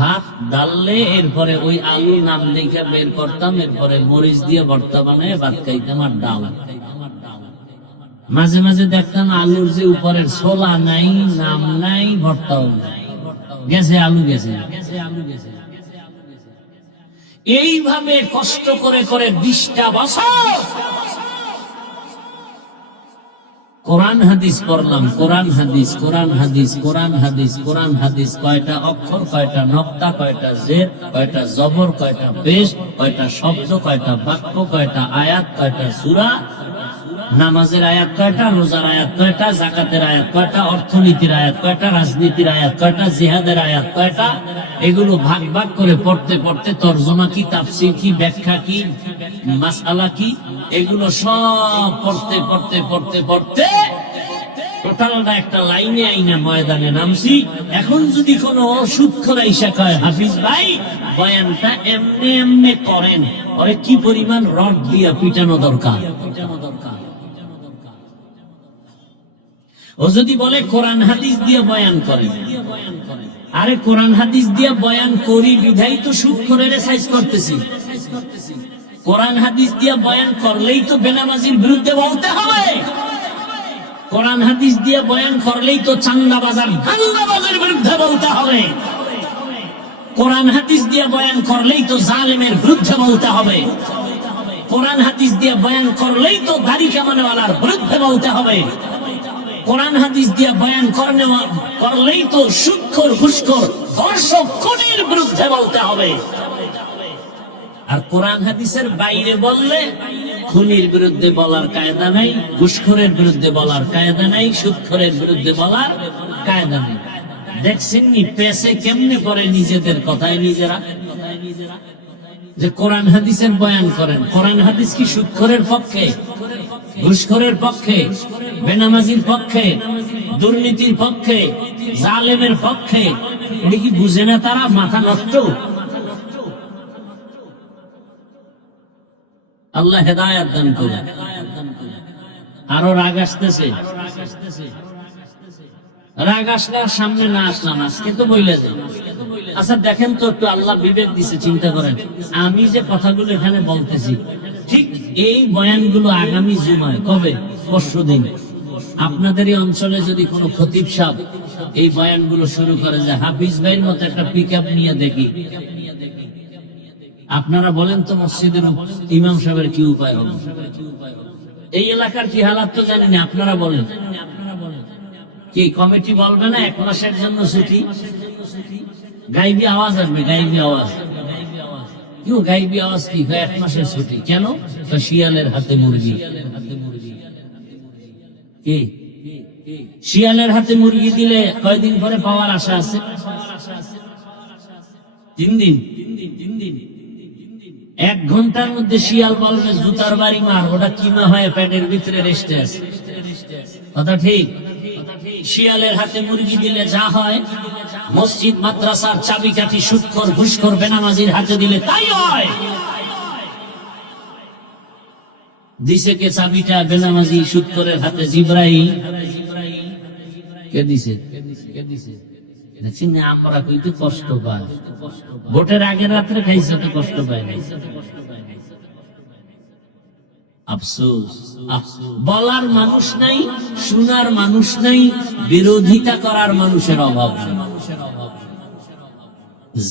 ভাত ডাললে এরপরে ওই আলু নাম লেখা বের করতাম, এরপরে মরিচ দিয়ে ভর্তা বানায় ভাত খাইতাম আর ডাল। মাঝে মাঝে দেখতাম আলুর যে উপরের ছোলা নাই, নাম নাই, ভর্তাও গেছে, আলু গেছে। এইভাবে কষ্ট করে করে 20টা বছর কোরআন হাদিস পড়লাম। কোরআন হাদিস, কোরআন হাদিস, কোরআন হাদিস, কোরআন হাদিস। কয়টা অক্ষর, কয়টা নক্তা, কয়টা জের, কয়টা জবর, কয়টা পেশ, কয়টা শব্দ, কয়টা বাক্য, কয়টা আয়াত, কয়টা সূরা। নামাজের আয়াত কয়টা, রোজার আয়াত কয়টা, যাকাতের আয়াত কয়টা, অর্থনীতির আয়াত কয়টা, রাজনীতির আয়াত কয়টা, জিহাদের আয়াত কয়টা। এগুলো ভাগ ভাগ করে পড়তে পড়তে তরজমা কি, তাফসীর কি, ব্যাখ্যা কি, মাসআলা কি, এগুলো সব পড়তে পড়তে পড়তে পড়তে টোটালটা একটা লাইনে আইনা ময়দানে নামছি। এখন যদি কোনো সুদখোর আইসা কয়, হাফিজ ভাই বয়ানটা এমনি এমনি করেন, ওরে কি পরিমাণ রড দিয়া পিটানো দরকার। ও যদি বলে কোরআন হাদিস দিয়ে বয়ান করেন, আরে কোরআন হাদিস দিয়ে বয়ান করি বিধাই তো সুদখোরের সাইজ করতেছি। কোরআন হাদিস দিয়ে বয়ান করলেই তো বেনামাজির বিরুদ্ধে বলতে হবে। কোরআন হাদিস দিয়ে বয়ান করলেই তো চান্দাবাজার, দাঙ্গাবাজের বিরুদ্ধে বলতে হবে। কোরআন হাদিস দিয়ে বয়ান করলেই তো জালেমের বিরুদ্ধে বলতে হবে। কোরআন হাদিস দিয়ে বয়ান করলেই তো দাড়ি কামানেওয়ালার বিরুদ্ধে বলতে হবে। কোরআন হাদিস দিয়ে বয়ান করলেই তো সুদখোর, ঘুষখোর, ধর্ষক, খুনির বিরুদ্ধে বলতে হবে। আর কোরআন হাদিসের বাইরে বললে খুনির বিরুদ্ধে বলার কায়দা নাই, ঘুষখোরের বিরুদ্ধে বলার কায়দা নাই, সুদখোরের বিরুদ্ধে বলার কায়দা নেই। দেখছেন নি পেছে কেমনে করে নিজেদের কথায় নিজেরা, যে কোরআন হাদিসের বয়ান করেন। কোরআন হাদিস কি সুদখোরের পক্ষে, ঘুষখোরের পক্ষে, বেনামাজির পক্ষে, দুর্নীতির পক্ষে, জালেমের পক্ষে? এটা কি বুঝে না তারা? মাথা নষ্ট। আল্লাহ হেদায়েত দান করুন। আরো রাগ আসতেছে, রাগ আসলে সামনে না আসলাম, আজকে তো বইলে যাই। আচ্ছা দেখেন তো একটু, আল্লাহ বিবেক দিছে, চিন্তা করেন। আমি যে কথাগুলো এখানে বলতেছি, ঠিক এই বয়ানগুলো আগামী জুমায়, কবে? পরশুদিন। আপনাদের এই অঞ্চলে যদি কোনো খতিব সাহেব এই বয়ানগুলো শুরু করে যে হাফিজ ভাইয়ের মতো একটা পিকআপ নিয়ে দেখি, আপনারা বলেন তো মসজিদের ইমাম সাহেবের কি উপায় হবে? এই এলাকার কি হালাত তো জানি না, আপনারা বলেন। কি কমিটি বলবে না 1 মাসের জন্য ছুটি? গাইবি আওয়াজ আসবে, গাইবি আওয়াজ। কেউ গাইবি আওয়াজ কি 1 মাসের ছুটি কেন? শিয়ালের হাতে মুরগি। কি শিয়ালের হাতে মুরগি দিলে কয়দিন পরে পাওয়ার আশা আছে? 3 দিন। 1 ঘন্টার মধ্যে শিয়াল বলবে জুতার বাড়ি মার, ওটা কিমা হয়ে পেটের ভিতরে রেস্টে আছে। কথা ঠিক? শিয়ালের হাতে মুরগি দিলে যা হয়, মসজিদ মাদ্রাসার চাবিকাঠি সুদখোর ঘুষখোর বেনামাজির হাতে দিলে তাই হয়। দিছে কে চাবিটা? বেনামাজি সুদখোরের হাতে। জিবরাইল। কে দিছে? আমরা কিন্তু কষ্ট পাই। ভোটের আগের রাত্রে খাইছে তো কষ্ট পাই নাই। আফসোস, বলার মানুষ নাই, শোনার মানুষ নাই, বিরোধিতা করার মানুষের অভাব নেই।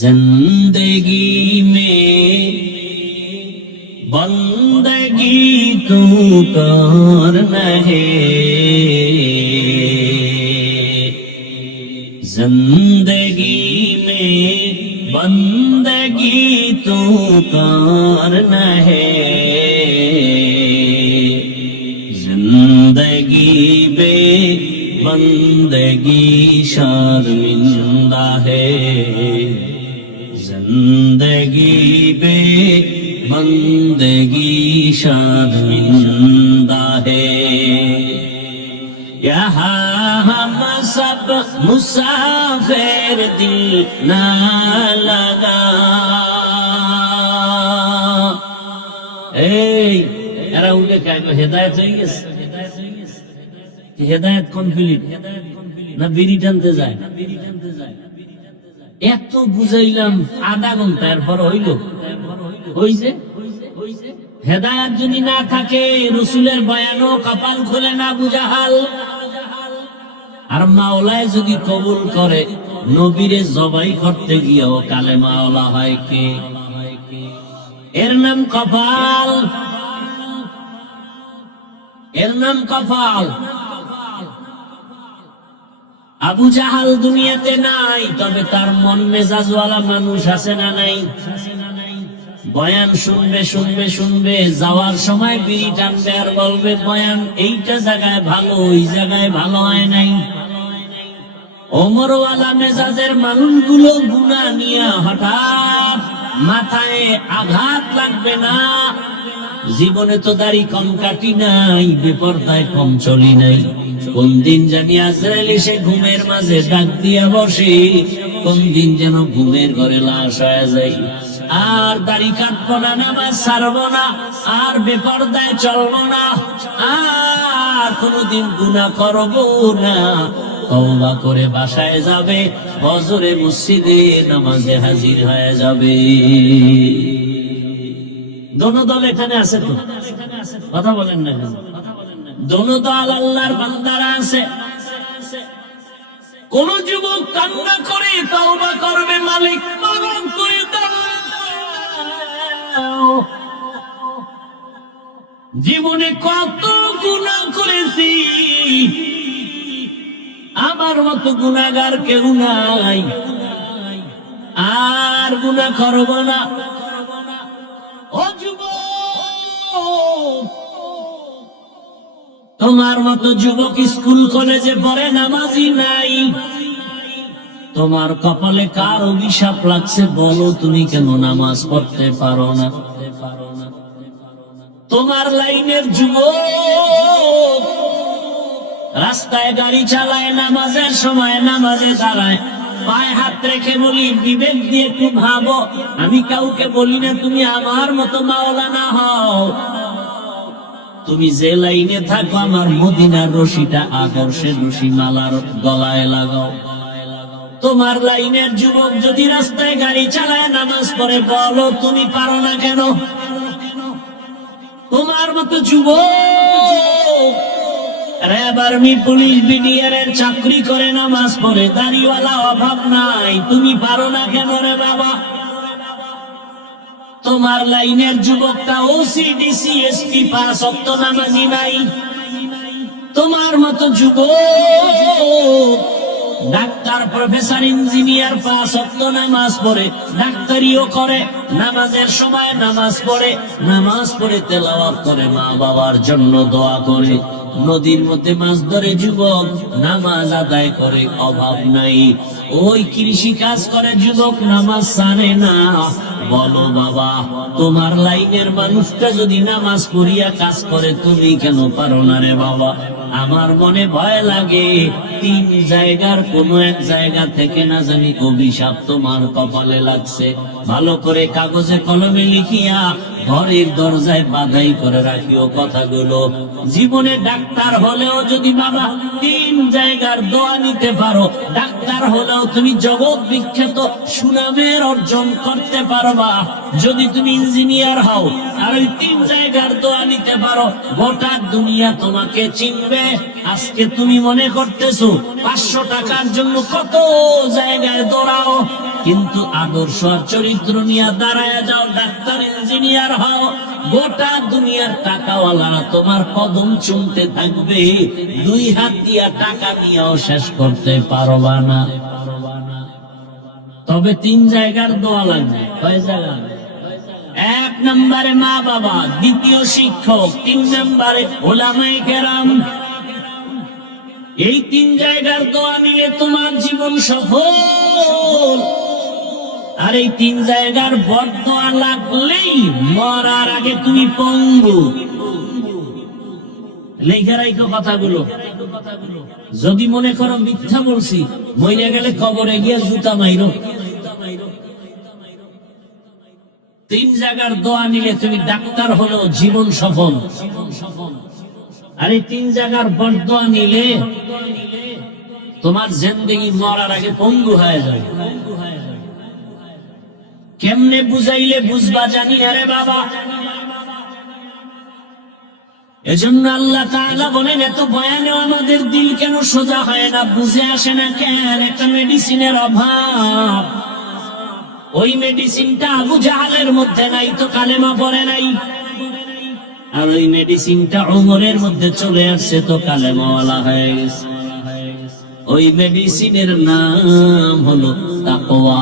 জিন্দেগি মে বন্দগি তু করনা হে, जिंदगी में बंदगी तो करना है, जिंदगी में बंदगी शर्मिंदा है, जिंदगी में बंदगी शर्मिंदा है। यहाँ हम सब मुसाफिर दिल ना लगा। এরা উঠে হেদায়েত হয়ে গেছে? হেদায়েত কমপ্লিট না বিড়ি টানতে যায়? এত বুঝাইলাম আধা ঘন্টা, এরপর হইল? হইছে? হেদায়েত যদি না থাকে, রসুলের বয়ানও কপাল খুলে না বুঝাহাল। আর মাওলায় যদি কবুল করে, নবীরে জবাই করতে গিয়েও কালেমা ওয়ালা হয় কে? এর নাম কপাল, এর নাম কপাল। আবু জাহাল দুনিয়াতে নাই, তবে তার মন মেজাজওয়ালা মানুষ আছে না নাই? বয়ান শুনবে শুনবে শুনবে, যাওয়ার সময় বিড়ি টানবে আর বলবে বয়ান এইটা জায়গায় ভালো, ওই জায়গায় ভালো হয় নাই। ওমরওয়ালা মেজাজের মানুষগুলো গুনাহ নিয়ে হঠাৎ মাথায় আঘাত লাগবে না। জীবনে তো দাড়ি কম কাটি নাই, বেপরদায় কম চলি নাই। কোন দিন জানি আজরাইল এসে ঘুমের মাঝে ডাক দিয়া বসে, কোন দিন যেন ঘুমের ঘরে লাশ হয়ে যায়। আর দাড়ি কাটবো না, নামাজ ছাড়বো না, আর বেপরদায় চলবো না, আর কোনদিন গুনাহ করবো না। তওবা করে বাসায় যাবে, ফজরে মসজিদে নামাজে হাজির হয়ে যাবে। দোনো দল এখানে আছে তো? কথা বলেন না কেন? দোনো দল আল্লাহর বান্দারা আছে। কোন যুবক কান্না করে তওবা করবে, মালিক মাফ করে দাও, জীবনে কত গুনাহ করেছি, আমার মতো গুনাহগার কেউ নাই, আর গুনাহ করব না। ও যুবক, তোমার মতো যুবক স্কুল কলেজে পড়ে, নামাজি নাই। তোমার কপালে কার অভিশাপ লাগছে বলো, তুমি কেন নামাজ পড়তে পারো না? তোমার লাইনের যুবক রাস্তায় গাড়ি চালায়, নামাজের সময় নামাজে দাঁড়ায়, পায়ে হাত রেখে বলি বিবেক দিয়ে একটু ভাবো। আমি কাউকে বলি না তুমি আমার মতো মাওলানা হও, তুমি যে লাইনে থাকো আমার মদিনার রশিটা আদর্শের রশি মালার গলায় লাগাও। তোমার লাইনের যুবক যদি রাস্তায় গাড়ি চালায়, নামাজ পড়ে, বলো তুমি পারো না কেন? তোমার মতো যুবক র্যাব, আর্মি, পুলিশ, বিডিআর এর চাকরি করে, নামাজ পড়ে, দাড়িওয়ালা, অভাব নাই, তুমি পারো না কেন রে বাবা? তোমার লাইনের যুবকটা ওসিডিসি এসপি 5 ওয়াক্ত নামাজি নাই। তোমার মতো যুবক ডাক্তার, প্রফেসর, ইঞ্জিনিয়ার 5 ওয়াক্ত নামাজ পড়ে, ডাক্তারিও করে, নামাজের সময় নামাজ পড়ে তেলাওয়াত করে, মা বাবার জন্য দোয়া করে, নদীর মধ্যে মাছ ধরে যুবক নামাজ আদায় করে, অভাব নাই। ওই কৃষি কাজ করে যুবক, নামাজ ছাড়ে না। বলো বাবা, তোমার লাইনের মানুষটা যদি নামাজ পড়িয়া কাজ করে, তুমি কেন পারো না রে বাবা? আমার মনে ভয় লাগে 3 জায়গার কোন এক জায়গা থেকে না জানি অভিশাপ তোমার কপালে লাগছে। ভালো করে কাগজে কলমে লিখিয়া ঘরের দরজায় বাধাই করে রাখিও কথাগুলো। জীবনে ডাক্তার হলেও যদি বাবা 3 জায়গার দোয়া নিতে পারো, ডাক্তার হলেও তুমি জগৎ বিখ্যাত সুনামের অর্জন করতে পারবা। যদি তুমি ইঞ্জিনিয়ার হও আর ওই 3 জায়গার দোয়া নিতে পারো, গোটা দুনিয়া তোমাকে চিনবে। আজকে তুমি মনে করতেছো 500 টাকার জন্য কত জায়গায় দৌড়াও, কিন্তু আদর্শ আর চরিত্র নিয়ে দাঁড়ায় যাও, ডাক্তার ইঞ্জিনিয়ার হও, গোটা দুনিয়ার টাকাওয়ালারা তোমার কদম চুমতে থাকবে। 2 হাত দিয়া টাকা নিয়েও শেষ করতে পারবা না। তবে 3 জায়গার দোয়া লাগবে। কয় জায়গা? 1 নম্বরে মা বাবা, 2য় শিক্ষক, 3 নম্বরে ওলামায়ে কেরাম। এই 3 জায়গার দোয়া নিলে তোমার জীবন সফল। আর এই 3 জায়গার বদদোয়া লাগলেই মরার আগে তুমি পঙ্গু। লেখা রাখো কথাগুলো। যদি মনে করো মিথ্যা বলছি, মরে গেলে কবরে গিয়া জুতা মাইরো। 3 জায়গার দোয়া নিলে তুমি ডাক্তার হলেও জীবন সফল। আর এই 3 জায়গার বদদোয়া নিলে তোমার জিন্দেগি মরার আগে পঙ্গু হয়ে যায়। কেমনে বুঝাইলে বুঝবা জানি আরে বাবা। এজন্য আল্লাহ তাআলা বলেন, এত বয়ানেও আমাদের দিল কেন সোজা হয় না, বুঝে আসে না কেন? একটা মেডিসিনের অভাব। ওই মেডিসিনটা আবু জাহালের মধ্যে নাই তো কালেমা পড়ে নাই, আর ওই মেডিসিনটা ওমরের মধ্যে চলে আসছে তো কালেমাওয়ালা হয়ে গেছে। ওই মেডিসিনের নাম হলো তাকওয়া।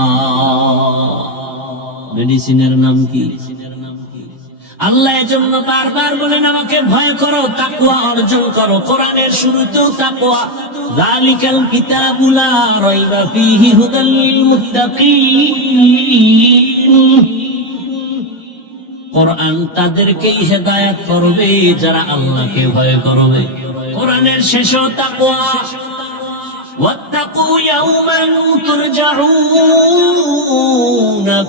মেডিসিনের নাম কি? আল্লাহ এজন্য বারবার বলেন, আমাকে ভয় করো, তাকওয়া অর্জন করো। কোরআনের শুরুতেও তাকওয়া, যালিকাল কিতাবু লা রাইবা ফীহি হুদাল লিল মুত্তাকিন। কোরআন তাদেরকেই হেদায়েত করবে যারা আল্লাহকে ভয় করবে। কোরআনের শেষেও তাকওয়া, واتقوا يوما ترجعون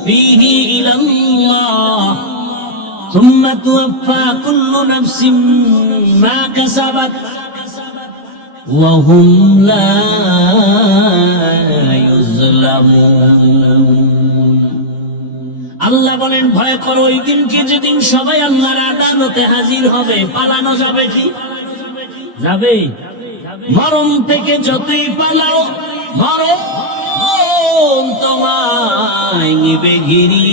فيه إلى الله ثم توفى كل نفس ما كسبت وهم لا يظلمون। আল্লাহ বলেন, ভয় করো ওই দিনকে যেদিন সবাই আল্লাহর আদালতে হাজির হবে। পালানো যাবে কি? যাবে। মরণ থেকে যতই পালাও, মরণ তোমায় নিবে ঘিরি।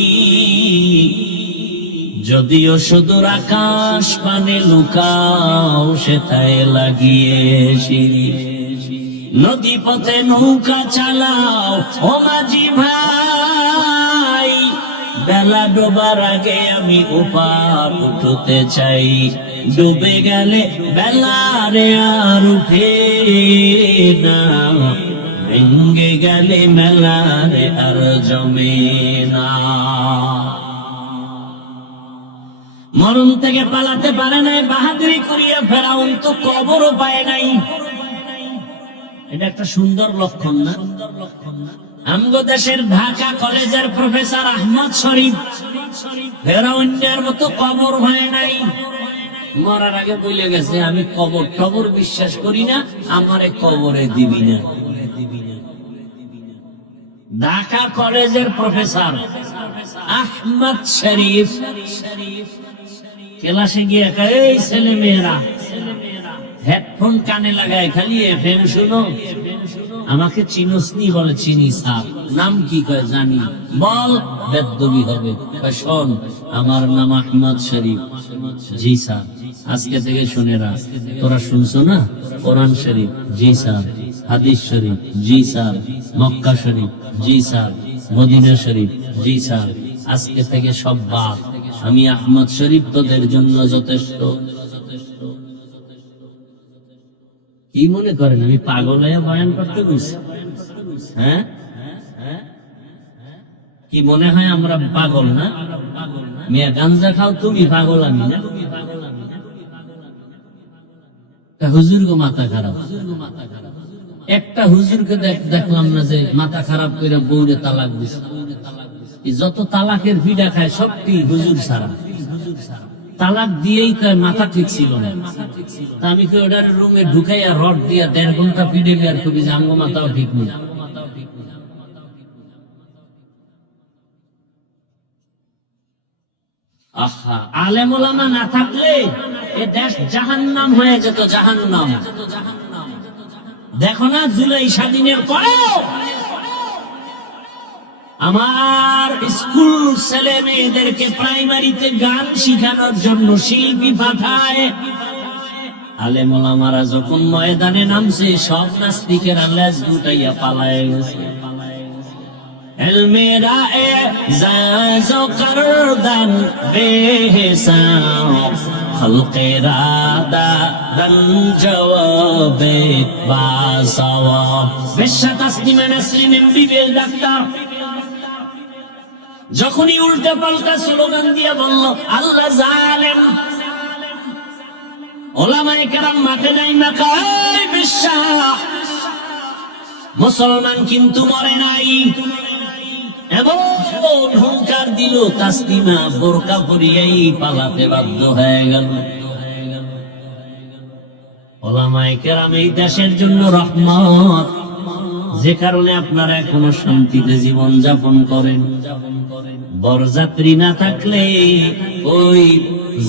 যদিও সুদূর আকাশ পানে লুকাও, সেথায় লাগিয়ে সিঁড়ি। নদী পথে নৌকা চালাও ও মাঝি ভাই, বেলা ডোবার আগে আমি ওপার উঠতে চাই। ডুবে গেলে বেলারে আর উঠে না, ভেঙ্গে গেলে মেলারে আর জমে না। মরণ থেকে পালাতে পারে নাই, বাহাদুরি করিয়া ফেরাউন তো কবরও পায় নাই। এটা একটা সুন্দর লক্ষণ না? আমগো দেশের ঢাকা কলেজের প্রফেসর আহমদ শরীফ ফেরাউনের মতো কবর হয় নাই। মরার আগে বলে গেছে, আমি কবর টবর বিশ্বাস করি না, আমারে কবরে দিবি না। ঢাকা কলেজের প্রফেসর আহমদ শরীফ ক্লাসে গিয়ে এই ছেলে মেয়েরা হেডফোন কানে লাগায় খালি এফএম শুনো, আমাকে চিনসনি, বলে চিনি স্যার। নাম কি? কয় জানি। বল, বেদবি হবে। কয় শোন, আমার নাম আহমদ শরীফ। জি স্যার। আজকে থেকে শুনে রাখ, তোরা শুনছো না? কোরআন শরীফ, জি স্যার। হাদিস শরীফ, জি স্যার। মক্কা শরীফ, জি স্যার। মদিনা শরীফ, জি স্যার। আজকে থেকে সব বাদ, আমি আহমদ শরীফ তোদের জন্য যথেষ্ট। কি মনে করেন আমি পাগল হয়ে বয়ান করতে বলছি? হ্যাঁ, কি মনে হয় আমরা পাগল না? মেয়ে গাঞ্জা খাও তুমি, পাগল আমি না? হুজুর গো মাথা খারাপ। একটা হুজুরকে দেখলাম না যে মাথা খারাপ করে বউরে তালাক দিছে। যত তালাকের ভিড়া খায় সবটি হুজুর ছাড়া। তালাক দিয়েই কয় মাথা ঠিক ছিল না। তা আমি কি ওটার রুমে ঢুকাইয়া রড দিয়া 1.5 ঘন্টা পিড়ে বের করি যে আমগো মাথাও ঠিক নেই। আহা, আলেম ওলামা না থাকলে এ দেশ জাহান্নাম হয়ে যেত, জাহান্নাম। দেখো না, জুলাই স্বাধীনের পরেও আমার স্কুল ছেলে মেয়েদেরকে প্রাইমারিতে গান শিখানোর জন্য শিল্পী পাঠায়। আলেম ওলামারা যখন ময়দানে নামছে, সব নাস্তিকেরা লেজ গুটাইয়া পালায় গেছে। এলমেরা এজাজো করদান বেহিসাব, খলকেরা দাদান জওয়াবে বাসওয়াব। বেশ্যা তাসলিমা নাসরিন এমবিবিএস ডাক্তার যখনই উল্টা পাল্টা স্লোগান দিয়া বলল আল্লাহ জালেম, ওলামায়ে কেরাম মাঠে নাই না, কয় বেশ্যা মুসলমান কিন্তু মরে নাই। এবং হুঙ্কার দিল, তাসলিমা বোরকা পরিয়াই পালাতে বাধ্য হয়ে গেল। ওলামায়ে কেরাম এই দেশের জন্য রহমত, যে কারণে আপনারা এখনো শান্তিতে জীবন যাপন করেন। বরযাত্রী না থাকলে ওই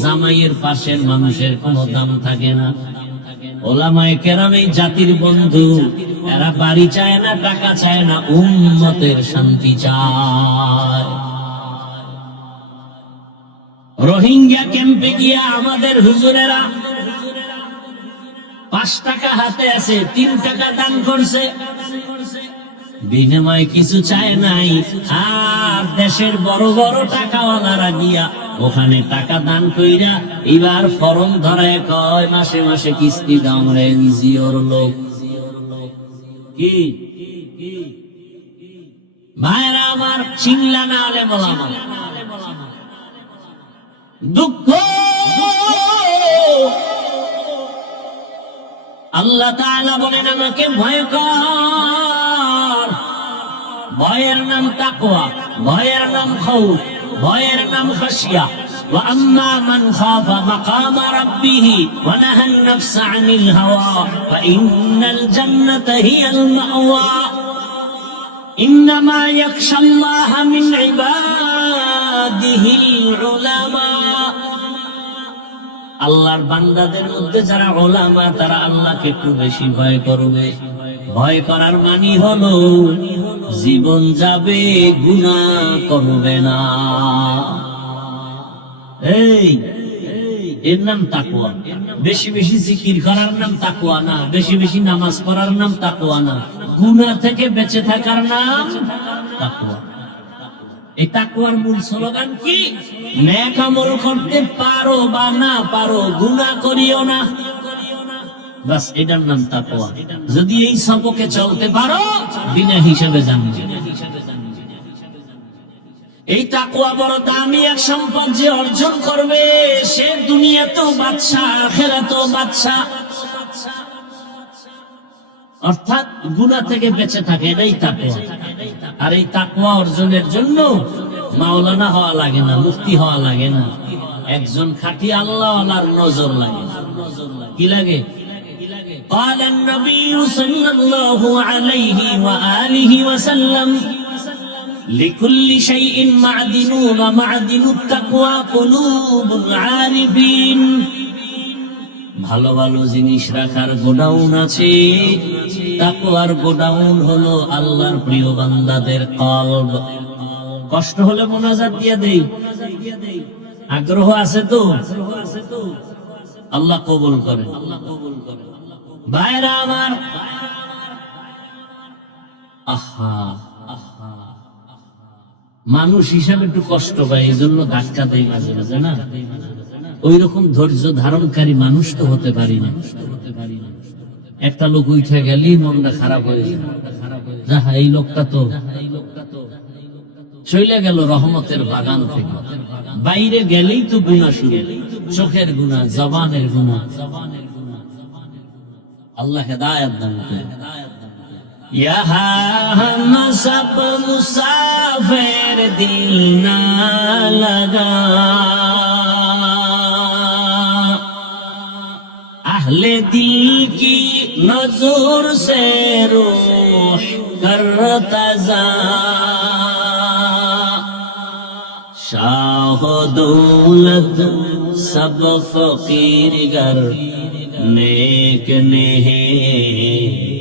জামাইয়ের পাশের মানুষের কোনো দাম থাকে না। ওলামায়ে কেরাম এই জাতির বন্ধু, এরা বাড়ি চায় না, টাকা চায় না, উম্মতের শান্তি চায়। রোহিঙ্গা ক্যাম্পে গিয়া আমাদের হুজুরেরা 5 টাকা হাতে আছে, 3 টাকা দান করছে, বিনিময়ে কিছু চায় নাই। আর দেশের বড় বড় টাকাওয়ালারা গিয়া ওখানে টাকা দান কইরা এবার ফরম ধরায় কয় মাসে মাসে কিস্তি দাও, আমরা এনজিওর লোক। কি ভাইরা আমার, চিনলা না আলেম ওলামা? দুঃখ আল্লাহ তাআলা বলেন আমাকে ভয় কর। ভয়ের নাম তাকওয়া, ভয়ের নাম খাউফ, ভয়ের নাম খাশিয়া। وأما من خاف مقام ربه ونهى النفس عن الهوى فإن الجنة هي المأوى إنما يخشى الله من عباده العلماء। আল্লাহর বান্দাদের মধ্যে যারা উলামা, তারা আল্লাহকে একটু বেশি ভয় করবে। ভয় করার মানে হলো জীবন যাবে, গুনাহ করবে না। এই এর নাম তাকওয়া। বেশি বেশি জিকির করার নাম তাকওয়া না, বেশি বেশি নামাজ পড়ার নাম তাকওয়া না, গুনাহ থেকে বেঁচে থাকার নাম তাকওয়া। এই তাকওয়ার মূল স্লোগান কি? নেক আমল করতে পারো বা না পারো, গুনাহ করিও না, বাস এটার নাম তাকওয়া। যদি এই সবকে চলতে পারো, বিনা হিসাবে জানবে। এই তাকওয়া বড় দামি এক সম্পদ, যে অর্জন করবে সে দুনিয়াতেও বাদশা, আখিরাতেও বাদশা। অর্থাৎ গুনাহ থেকে বেঁচে থাকে, এটাই তাকওয়া। আর এই তাকওয়া অর্জনের জন্য মাওলানা হওয়া লাগে না, মুফতি হওয়া লাগে না, একজন খাঁটি আল্লাহওয়ালার নজর লাগে। কি লাগে? قال النبي صلى الله عليه وآله وسلم لكل شيء معدن ومعدن التقوى قلوب العارفين। ভালো ভালো জিনিস রাখার গোডাউন আছে, তাকওয়ার গোডাউন হলো আল্লাহর প্রিয় বান্দাদের কলব। কষ্ট হলে মোনাজাত দিয়ে দেই, আগ্রহ আছে তো আল্লাহ কবুল করেন। ভাইরা আমার, আহা মানুষ হিসাবে একটু কষ্ট পায়, এই জন্য ধাক্কা দেয় মাঝে মাঝে, না ওই রকম ধৈর্য ধারণকারী মানুষ তো হতে পারি না। একটা লোক উঠে গেলেই মনটা খারাপ হয়ে যায়, এই লোকটা তো চলে গেল রহমতের বাগান থেকে, বাইরে গেলেই তো গুনাহ শুরু, চোখের গুনাহ, জবানের গুনাহ। আল্লাহ হেদায়েত দান করেন। यहाँ हम सब मुसाफिर दीना लगा, अहले दिल की नजर से रूह करता जा, शाह दौलत सब फकीर गर नेक नहीं,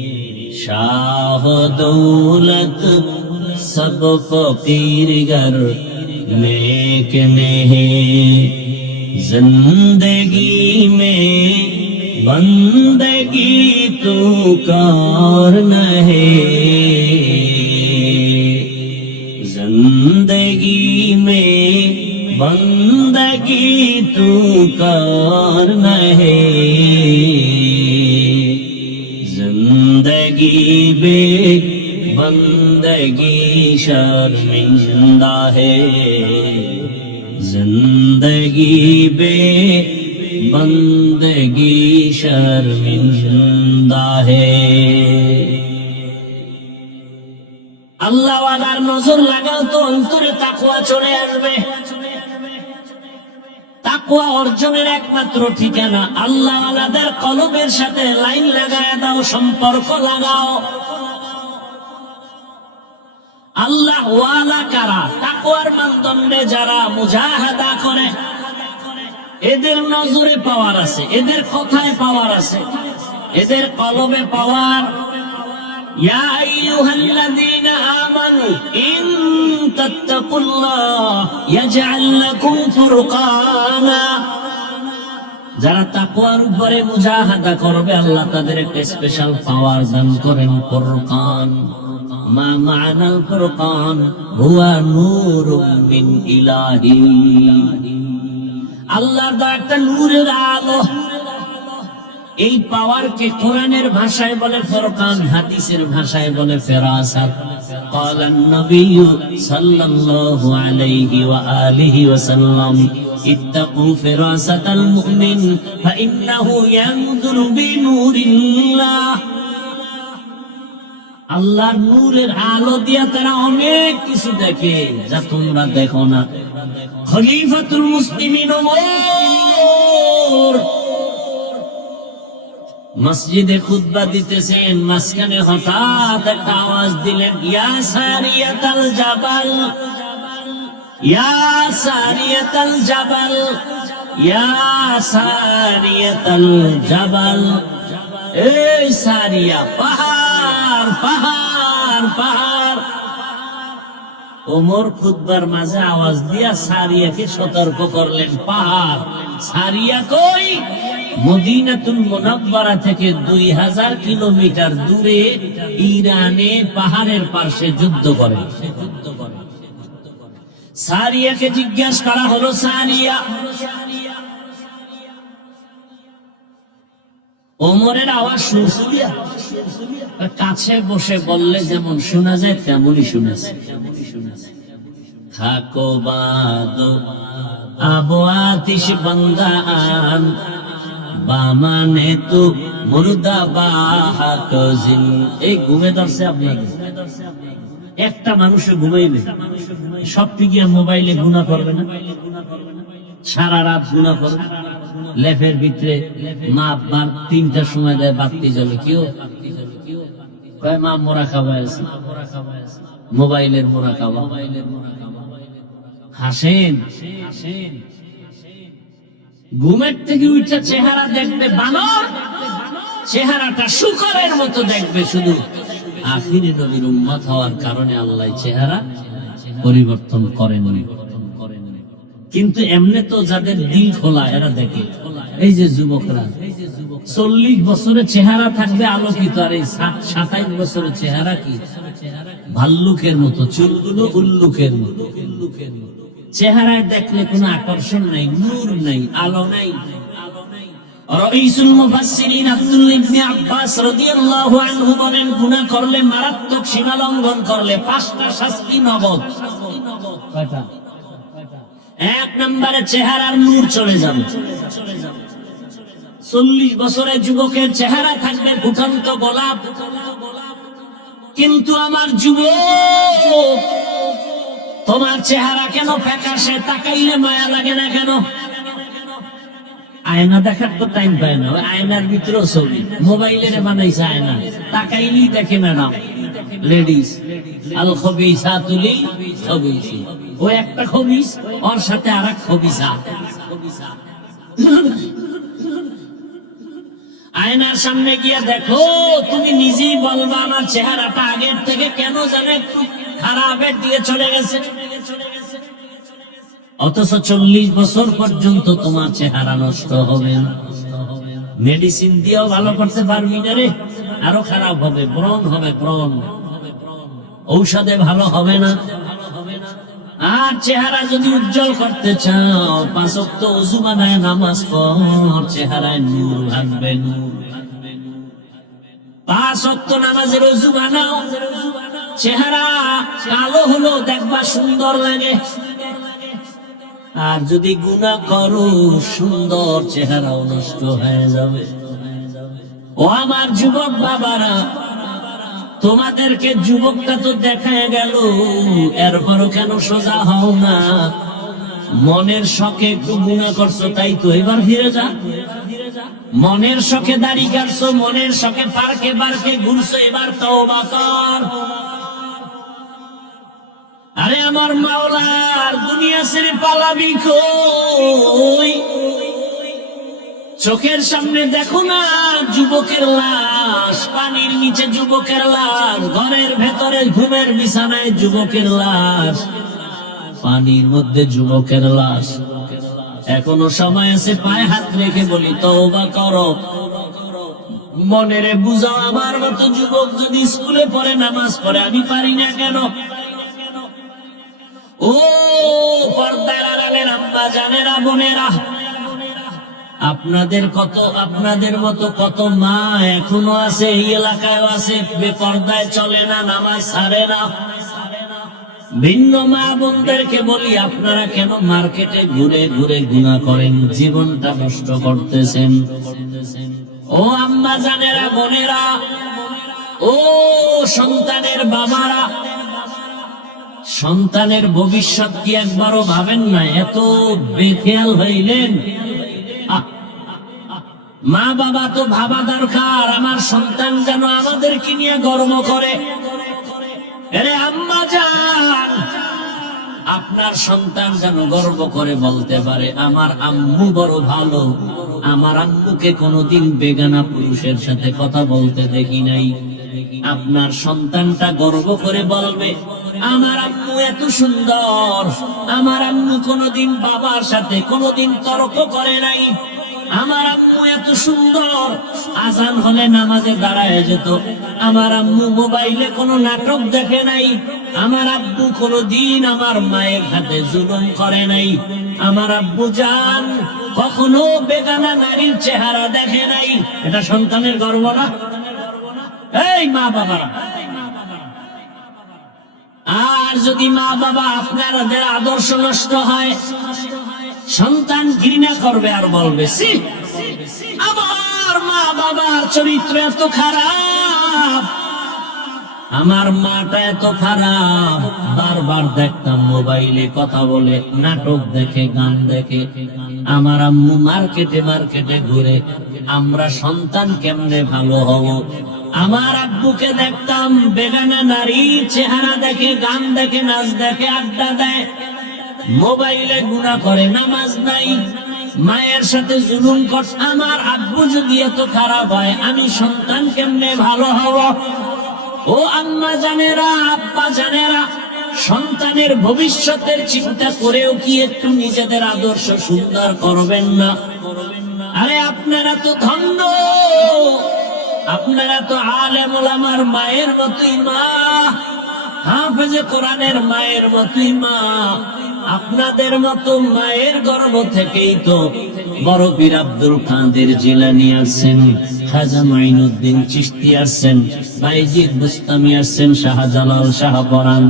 शाह दौलत सब फकीर गर नेक नहीं, जिंदगी में बंदगी तू कर नहीं, जिंदगी में बंदगी तू कर नहीं, जिंदगी बे बंदगी शर्मिंदा है, जिंदगी बे बंदगी शर्मिंदा है। আল্লাহ ওয়ালার নজর লাগাও তো অন্তরে তাকওয়া চলে আসবে। তাকওয়া অর্জনের একমাত্র ঠিকানা আল্লাহ ওয়ালাদের কলবের সাথে লাইন লাগায় দাও, সম্পর্ক লাগাও। আল্লাহ ওয়ালা কারা? তাকওয়ার মানদণ্ডে যারা মুজাহাদা করে, এদের নজরে পাওয়ার আছে, এদের কথায় পাওয়ার আছে, এদের কলবে পাওয়ার। ইয়া আইয়ুহাল্লাযীনা আমানু ইন তাত্তাকুল্লাহ ইয়াজআল লাকুম ফুরকানা, যারা তাকওয়ার উপরে মুজাহাদা করবে আল্লাহ তাদের একটা স্পেশাল পাওয়ার দান করেন, ফুরকান। মা মা'নাল ফুরকান হুয়া নূরুম মিন ইলাহি, আল্লাহর দেওয়া একটা নূরের আলো। এই পাওয়ারকে কোরআনের ভাষায় বলে ফুরকান, হাদিসের ভাষায় বলে ফেরাসাত। قال النبي صلى الله عليه وآله وسلم اتقوا فراسة المؤمن فإنه ينظر بنور الله, আল্লাহর নূরের আলো দিয়া তারা অনেক কিছু দেখে যা তোমরা দেখো না। খলিফাতুল মুসলিমিন ওমর মসজিদে খুতবা দিতেছেন, মাঝখানে হঠাৎ একটা আওয়াজ দিলেন, ইয়া সারিয়াতাল জাবাল, ইয়া সারিয়াতাল জাবাল, ইয়া সারিয়াতাল জাবাল। এই সারিয়া, পাহাড় পাহাড় পাহাড়। ওমর খুতবার মাঝে আওয়াজ দিয়া সারিয়াকে সতর্ক করলেন, পাহাড়। সারিয়া কই? মদিনাতুল মুনাওয়ারা থেকে 2000 কিলোমিটার দূরে ইরানে পাহাড়ের পাশে যুদ্ধ করে। সারিয়াকে জিজ্ঞাসা করা হলো, সারিয়া, ওমরের আওয়াজ শুনছিলি? কাছে বসে বললে যেমন শোনা যায় তেমনই শুনেছে। থাকো বাদো আবো আতিশ বান্দা আন বামানে তো মুর্দা বাহাক জিন। এই ঘুমে ধরছে আপনাদের, একটা মানুষে ঘুমাইলে সবটি গিয়া মোবাইলে গুনাহ করবে না? সারা রাত গুনাহ করবে, লেফের ভিতরে মা আব্বার 3টার সময় দেয় বাতি জ্বলে, কেউ কয় মা মোরা খাওয়া আছে, মোবাইলের মোরা খাওয়া। হাসেন, ঘুমের থেকে উঠে চেহারা দেখবে বানর, চেহারাটা শুকরের মতো দেখবে, শুধু আখিরি নবীর উম্মত হওয়ার কারণে আল্লাহ চেহারা পরিবর্তন করেননি। কিন্তু এমনি তো যাদের দিল খোলা এরা দেখে, এই যে যুবকরা 40 বছরের চেহারা থাকবে আলোকিত, আর এই 27 বছরের চেহারা কি ভাল্লুকের মতো, চুলগুলো উল্লুকের মতো। চেহারায় দেখলে কোনো আকর্ষণ নাই, নূর নাই, আলো নাই। রাইসুল মুফাসসিরিন আব্দুল ইবনে আব্বাস রাদিয়াল্লাহু আনহু বলেন, গুনাহ করলে, মারাত্মক সীমা লঙ্ঘন করলে 5টা শাস্তি নগদ। কয়টা? 1 নম্বরে চেহারার নূর চলে যাবে। 40 বছরের যুবকের চেহারা থাকবে ফুটন্ত গোলাপ, কিন্তু আমার যুবক তোমার চেহারা কেন ফ্যাকাশে, তাকাইলে মায়া লাগে না কেন? আয়না দেখার তো টাইম পায় না, আয়নার ভিতরে ছবি, মোবাইলের বানাইছে আয়না, তাকাইলেই দেখে ম্যাডাম লেডিস আল খবিসাতু লিল খবিসি, ও একটা খবিস, ওর সাথে আরেক খবিসা। আয়নার সামনে গিয়ে দেখো, তুমি নিজেই বলবা আমার চেহারাটা আগের থেকে কেন জানে একটু খারাপের দিকে চলে গেছে। অথচ 40 বছর পর্যন্ত তোমার চেহারা নষ্ট হবে না। মেডিসিন দিয়েও ভালো করতে পারবি না রে, আরো খারাপ হবে, ব্রণ হবে, ব্রণ। ঔষধে ভালো হবে না। আর চেহারা যদি উজ্জ্বল করতে চাও, 5 ওয়াক্ত ওযু বানায় নামাজ পড়, চেহারায় নূর আসবে, নূর। 5 ওয়াক্ত নামাজের ওযু বানাও, চেহারা কালো হলো দেখবা সুন্দর লাগে। আর যদি গুনাহ করো, সুন্দর চেহারাও নষ্ট হয়ে যাবে। ও আমার যুবক বাবারা, তোমাদেরকে যুবকটা তো দেখায় গেল, এরপরও কেন সোজা হও না? মনের শখে একটু গুনাহ করছো, তাই তো এবার ফিরে যা। মনের শখে দাড়ি কাটছো, মনের শখে পার্কে পার্কে ঘুরছো, এবার তওবা কর। আরে আমার মাওলার দুনিয়া ছেড়ে পালাবি কই? চোখের সামনে দেখো না যুবকের লাশ, পানির নিচে যুবকের লাশ, ঘরের ভেতরে ঘুমের বিছানায় যুবকের লাশ, পানির মধ্যে যুবকের লাশ। এখনো সময় আছে, পায়ে হাত রেখে বলি তওবা করো। মনেরে বুঝাও, আমার মতো যুবক যদি স্কুলে পড়ে, নামাজ পড়ে, আমি পারি না কেন? ও পর্দার আড়ালের আম্মা জানেরা, বোনেরা, আপনাদের মতো কত মা এখনো আছে, এই এলাকায় আছে, বেপর্দায় চলে না, নামাজ ছাড়ে না। ভিন্ন মা বোনদেরকে বলি, আপনারা কেন মার্কেটে ঘুরে ঘুরে গুনাহ করেন, জীবনটা নষ্ট করতেছেন? ও আম্মা জানেরা, বোনেরা, ও সন্তানের বাবারা, সন্তানের ভবিষ্যৎ কি একবারও ভাবেন না? এত বেখেয়াল হইলেন। মা বাবা তো ভাবা দরকার, আমার সন্তান যেন আমাদেরকে নিয়ে গর্ব করে। আরে আম্মা জান, আপনার সন্তান যেন গর্ব করে বলতে পারে, আমার আম্মু বড় ভালো, আমার আম্মুকে কোনোদিন বেগানা পুরুষের সাথে কথা বলতে দেখি নাই। আপনার সন্তানটা গর্ব করে বলবে, আমার আম্মু এত সুন্দর, আমার আম্মু কোনোদিন বাবার সাথে কোনোদিন তর্ক করে নাই, আমার আম্মু এত সুন্দর, আজান হলে নামাজে দাঁড়ায় যেত, আমার আম্মু মোবাইলে কোনো নাটক দেখে নাই, আমার আব্বু কোনোদিন আমার মায়ের হাতে জুলুম করে নাই, আমার আব্বু জান কখনো বেগানা নারীর চেহারা দেখে নাই। এটা সন্তানের গর্ব না? এই মা বাবারা, আর যদি মা বাবা আপনাদের আদর্শ নষ্ট হয়, সন্তান ঘৃণা করবে আর বলবে, সি আমার মা বাবার চরিত্র এত খারাপ, আমার মাটা এত খারাপ। বারবার দেখতাম মোবাইলে কথা বলে, নাটক দেখে, গান দেখে, আমার আম্মু মার্কেটে মার্কেটে ঘুরে, আমরা সন্তান কেমনে ভালো হব? আমার আব্বুকে দেখতাম বেগানা নারী চেহারা দেখে, গান দেখে, নাচ দেখে, আড্ডা দেয়, মোবাইলে গুনাহ করে, নামাজ নাই। মায়ের সাথে জুলুম কর। আমার আব্বু যদি এত খারাপ হয়, আমি সন্তান কেমনে ভালো হব? ও আম্মা জানেরা, আব্বা জানেরা, সন্তানের ভবিষ্যতের চিন্তা করেও কি একটু নিজেদের আদর্শ সুন্দর করবেন না? আরে আপনারা তো ধন্য, আপনারা তো আলেম ওলামার মায়ের মতোই মা, হাফেজে কোরআনের মায়ের মতোই মা। আপনাদের মতো মায়ের গর্ভ থেকেই তো বড় পীর আব্দুল কাদের জিলানী আসছেন, খাজা মাইনুদ্দিন চিশতি আসছেন, বাইজিদ বুস্তামি আসছেন, শাহজালাল, শাহপরান,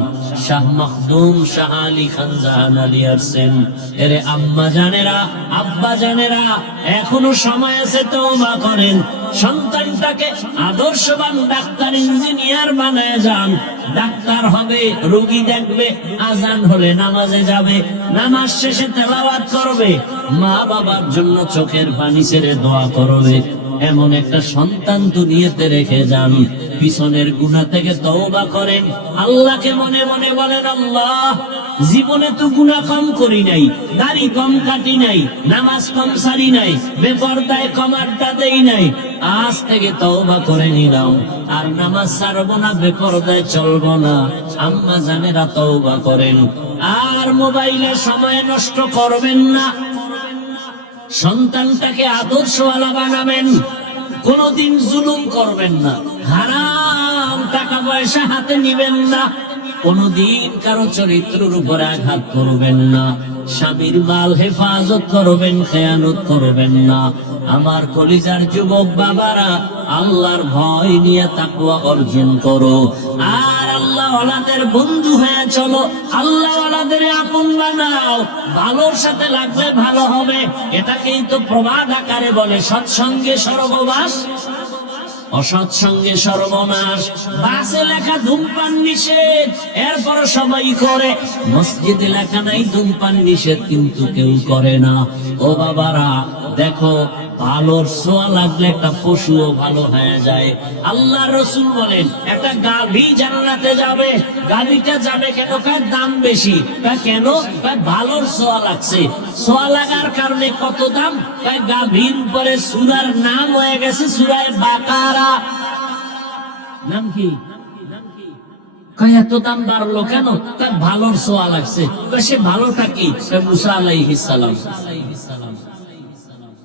শাহ মখদুম, শাহ আলী খান জাহানালী আসছেন। এরে আম্মা জানেরা, আব্বা জানেরা, এখনো সময় আছে, তওবা করেন। সন্তানটাকে আদর্শবান ডাক্তার, ইঞ্জিনিয়ার বানায় যান। ডাক্তার হবে, রোগী দেখবে, আজান হলে নামাজে যাবে, নামাজ শেষে তেলাওয়াত করবে, মা বাবার জন্য চোখের পানি ছেড়ে দোয়া করবে। এমন একটা সন্তান দুনিয়াতে রেখে যান। পিছনের গুনাহ থেকে তওবা করেন, আল্লাহকে মনে মনে বলেন, আল্লাহ, জীবনে তো গুনাহ কম করি নাই, দাড়ি কম কাটি নাই, নামাজ কম সারি নাই, বেপরদায় কম আড্ডা দেই নাই, আজ থেকে তওবা করে নিলাম, আর নামাজ ছাড়বো না, বেপরদায় চলবো না। আম্মা জানেরা তওবা করেন। আর মোবাইলে সময় নষ্ট করবেন না, সন্তানটাকে আদর্শওয়ালা বানাবেন। কোনদিন জুলুম করবেন না, হারাম টাকা পয়সা হাতে নিবেন না, কোনদিন কারো চরিত্রের উপরে আঘাত করবেন না, স্বামীর মাল হেফাজত করবেন, খেয়ানত করবেন না। আমার কলিজার যুবক বাবারা, আল্লাহর ভয় নিয়ে তাকওয়া অর্জন করো, আর আল্লাহ ওয়ালাদের বন্ধু হয়ে চলো, আল্লাহ ওয়ালাদের আপন বানাও। ভালোর সাথে লাগবে, ভালো হবে। এটাকেই তো প্রবাদ আকারে বলে, সৎসঙ্গে স্বর্গবাস, অসৎসঙ্গে সর্বনাশ। বাসে লেখা ধূমপান নিষেধ, এরপর সবাই করে। মসজিদে লেখা নাই ধূমপান নিষেধ, কিন্তু কেউ করে না। ও বাবারা, দেখো, ভালোর ছোঁয়া লাগলে একটা পশুও ভালো হয়ে যায়। আল্লাহ রসুল বলেন, একটা গাভী জান্নাতে যাবে। গাভীটা যাবে কেন? দাম বেশি। কেন? ভালোর ছোঁয়া লাগছে। ছোঁয়া লাগার কারণে কত দাম? গাভীর উপরে সূরার নাম হয়ে গেছে সূরা বাকারা। নাম কি? এত দাম বাড়লো কেন? ভালোর ছোঁয়া লাগছে। সে ভালোটা কি? মুসা আলাইহিস সালাম।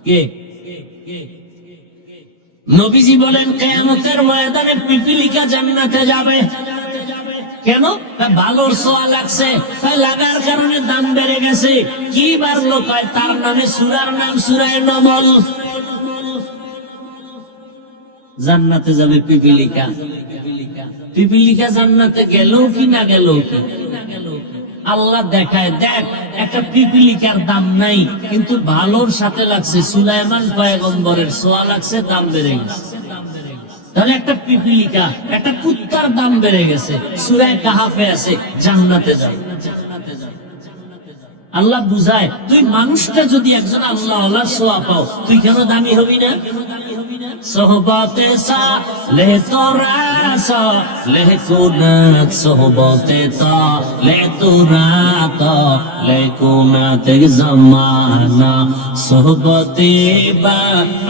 কে? নবীজি বলেন, কিয়ামতের ময়দানে পিপীলিকা জান্নাতে যাবে। কেন? ভালোর ছোঁয়া লাগছে, লাগার কারণে দাম বেড়ে গেছে। কি বাড়লো? তার নামে সূরার নাম সূরা নমল। জান্নাতে যাবে পিপীলিকা। পিপীলিকা জান্নাতে গেল কি না গেল কি? আল্লাহ দেখায়, দেখ, একটা পিপীলিকার দাম নাই, কিন্তু ভালোর সাথে লাগছে। সুলাইমান পয়গম্বরের ছোঁয়া লাগছে, দাম বেড়ে গেছে। তাহলে একটা পিপীলিকা, একটা কুত্তার দাম বেড়ে গেছে। সূরা কাহাফে আছে, জান্নাতে যাবে। আল্লাহ বুঝায়, তুই মানুষটা যদি একজন আল্লাহ আল্লাহ ছোঁয়া পাও, তুই কেন দামি হবি না? সোহবতে সালেহ তোরা সালেহ কুনাত, সোহবতে সালেহ তোরা সালেহ কুনাত জামানা, সোহবতে বা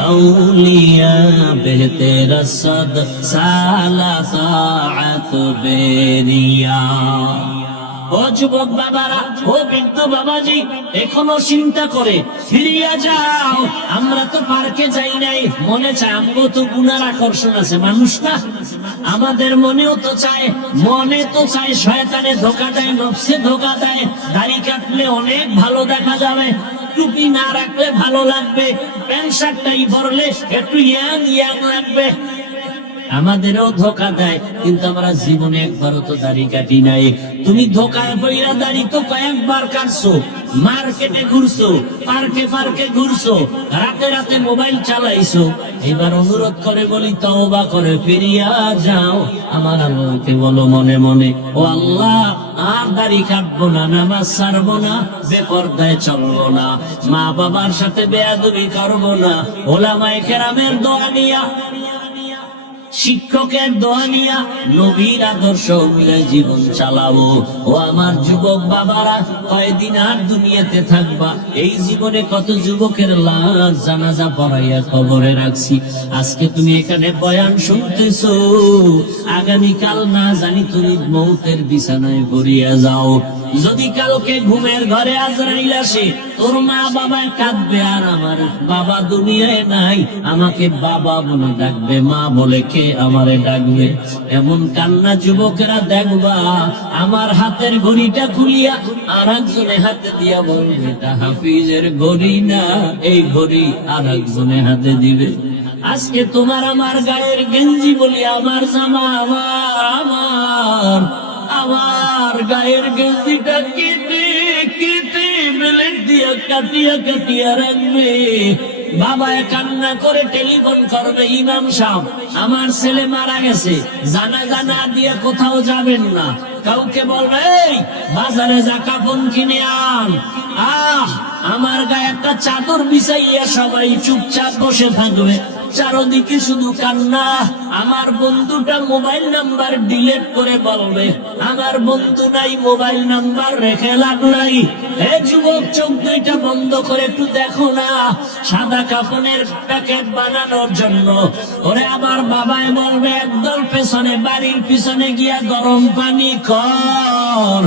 আউলিয়া বেহতের সদ সালা সাআত বেরিয়া। ও যুবক বাবারা, ও বৃদ্ধ বাবাজি, এখনো চিন্তা করে ফিরিয়া যাও। আমরা তো পার্কে যাই নাই, মনে চায়, আমগো তো গুনার আকর্ষণ আছে। মানুষ না, আমাদের মনেও তো চায়, মনে তো চায়, শয়তানে ধোকা দেয়, নফসে ধোকা দেয়। দাড়ি কাটলে অনেক ভালো দেখা যাবে, টুপি না রাখলে ভালো লাগবে, প্যান্ট শার্টটাই পরলে একটু ইয়াং ইয়াং লাগবে। আমাদেরও ধোকা দেয়, কিন্তু আমরা জীবনে একবারও তো দাড়ি কাটি নাই। তুমি ধোকায় পইরা দাড়ি তো কয়েকবার কাটছো, মার্কেটে ঘুরছো, পার্কে পার্কে ঘুরছো, রাতে রাতে মোবাইল চালাইছো। এবার অনুরোধ করে বলি, তওবা করে ফিরিয়া যাও। আমার আল্লাহকে বলো মনে মনে, ও আল্লাহ, আর দাড়ি কাটবো না, নামাজ ছাড়বো না, বেপরদায় চলবো না, মা বাবার সাথে বেয়াদবি করবো না। ওলামায়ে কেরামের দোয়া নিয়া শিক্ষকের দোয়া নিয়া নবীর আদর্শ অনুযায়ী জীবন চালাবো। ও আমার যুবক বাবারা, কয়দিন আর দুনিয়াতে থাকবা? এই জীবনে কত যুবকের লাশ জানাজা পড়াইয়া কবরে রাখছি। আজকে তুমি এখানে বয়ান শুনতেছো, আগামীকাল না জানি তুমি মৌতের বিছানায় পড়িয়া যাও। যদি কালকে ঘুমের ঘরে আজরাইল আসে, তোর মা বাবা কাঁদবে, আর আমার বাবা দুনিয়ায় নাই, আমাকে বাবা বলে ডাকবে, মা বলে কে আমারে ডাকবে। এমন কান্না যুবকেরা দেখবা, আমার হাতের ঘড়িটা খুলিয়া আর একজনে হাতে দিয়া বলবে, এটা হাফিজের ঘড়ি না, এই ঘড়ি আর একজনে হাতে দিবে। আজকে তোমার আমার গায়ের গেঞ্জি বলি আমার জামা, আমার গায়ের গেঞ্জিটা কেটে কেটে ব্লেড দিয়া কাটিয়া কাটিয়া রাখবে। বাবা কান্না করে টেলিফোন করবে, ইমাম সাহেব আমার ছেলে মারা গেছে, জানাজা না দিয়ে কোথাও যাবেন না। কাউকে বলবে, এই বাজারে যা কাপড় কিনে আন। আমার গায়ে একটা চাদর বিছাইয়া সবাই চুপচাপ বসে থাকবে, চারদিকে শুধু কান্না। আমার বন্ধুটা মোবাইল নাম্বার ডিলিট করে বলবে, আমার বন্ধু নাই, মোবাইল নাম্বার রেখে লাভ নাই। হে যুবক, চোখ দুইটা বন্ধ করে একটু দেখো না, সাদা কাপড়ের প্যাকেট বানানোর জন্য ওরে আবার বাবায় বলবে, একদল পেছনে বাড়ির পিছনে গিয়া গরম পানি কর,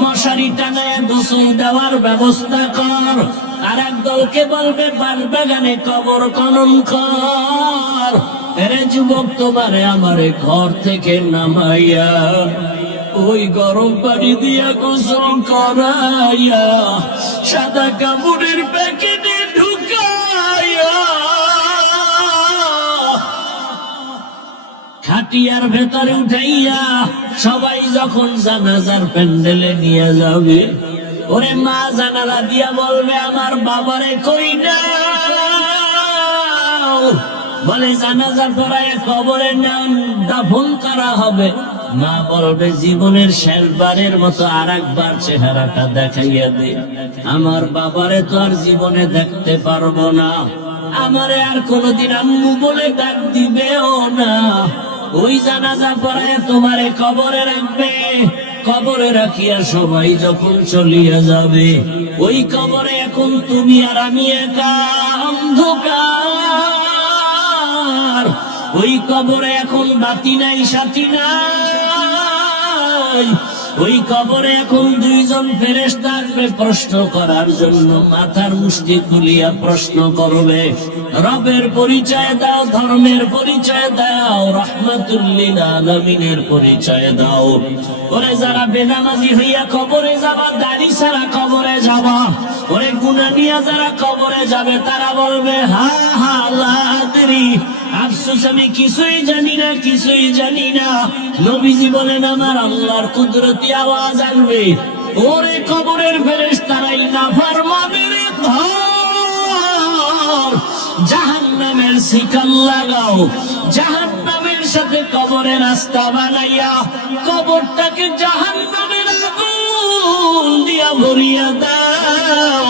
মশারি টানায় গোসল দেওয়ার ব্যবস্থা কর। আর একদলকে বলবে বাগানে কবর খনন কর। এরে যুবক, তোমারে আমারে ঘর থেকে নামাইয়া ওই গরম পানি দিয়া গোসল করাইয়া সাদা কাপড়ের প্যাকেটে ঢুকাইয়া খাটিয়ার ভেতরে উঠাইয়া সবাই যখন জানাজার প্যান্ডেলে নিয়ে যাবে, ওরে মা জানালা দিয়া বলবে, আমার বাবারে কই না, বলে জানাজা পড়ায় কবরে নাম দাফন করা হবে। মা বলবে, জীবনের শেষবারের মতো আর একবার চেহারাটা দেখাইয়া দে, আমার বাবারে তো আর জীবনে দেখতে পারবো না, আমারে আর কোনোদিন আম্মু বলে ডাক দিবেও না। ওই জানাজা পড়ায় তোমারে কবরে রাখবে, কবরে রাখিয়া সবাই যখন চলিয়া যাবে, ওই কবরে এখন তুমি আর আমি একা অন্ধকার। ওই কবরে এখন বাতি নাই, সাথী নাই। ওই কবরে এখন দুইজন ফেরেশতা আসবে প্রশ্ন করার জন্য, মাথার মুষ্টি খুলিয়া প্রশ্ন করবে, রবের পরিচয় দাও, ধর্মের পরিচয় দাও, রাহমাতুল লিল আলামিনের পরিচয় দাও। ওরে যারা বেনামাজি হইয়া কবরে যাবা, দাড়ি ছাড়া কবরে যাবা, ওরে গুনাহ নিয়া যারা কবরে যাবে, তারা বলবে, হা হা লা আদরি, আফসোস আমি কিছুই জানি না, কিছুই জানি না। নবীজি বলেন, আমার আল্লাহর কুদরতি আওয়াজ আসবে, ওরে কবরের ফেরেশতারাই নাফরমানের ধর, জাহান্নামের শিকল লাগাও, জাহান্নামের সাথে কবরের রাস্তা বানাইয়া কবরটাকে জাহান্নামের আগুন দিয়া ভরিয়া দাও।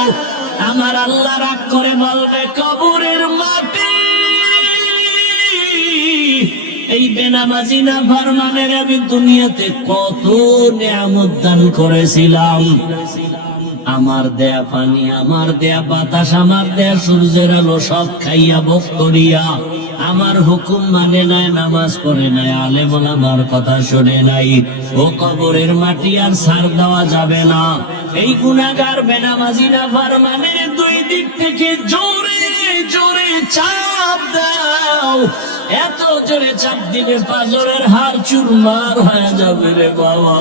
আমার আল্লাহ রাগ করে বলবে, কবরের মাটি এই বেনামাজি না ফরমানের আমি দুনিয়াতে কত নিয়ামত দান করেছিলাম, আমার দেয়া পানি, আমার দেয়া বাতাস, আমার দেয়া সূর্যের আলো সব খাইয়া ভোগ করিয়া আমার হুকুম মানে নাই, নামাজ পড়ে নাই, আলেম ওলামার কথা শুনে নাই। ও কবরের মাটি আর ছাড় দেওয়া যাবে না। এই গুনাহগার বেনামাজি না ফরমানের দুই দিক থেকে জোরে জোরে চাপ দাও, এত জোরে চাপ দিবে পাজরের হাড় চুরমার হয়ে যাবে রে বাবা।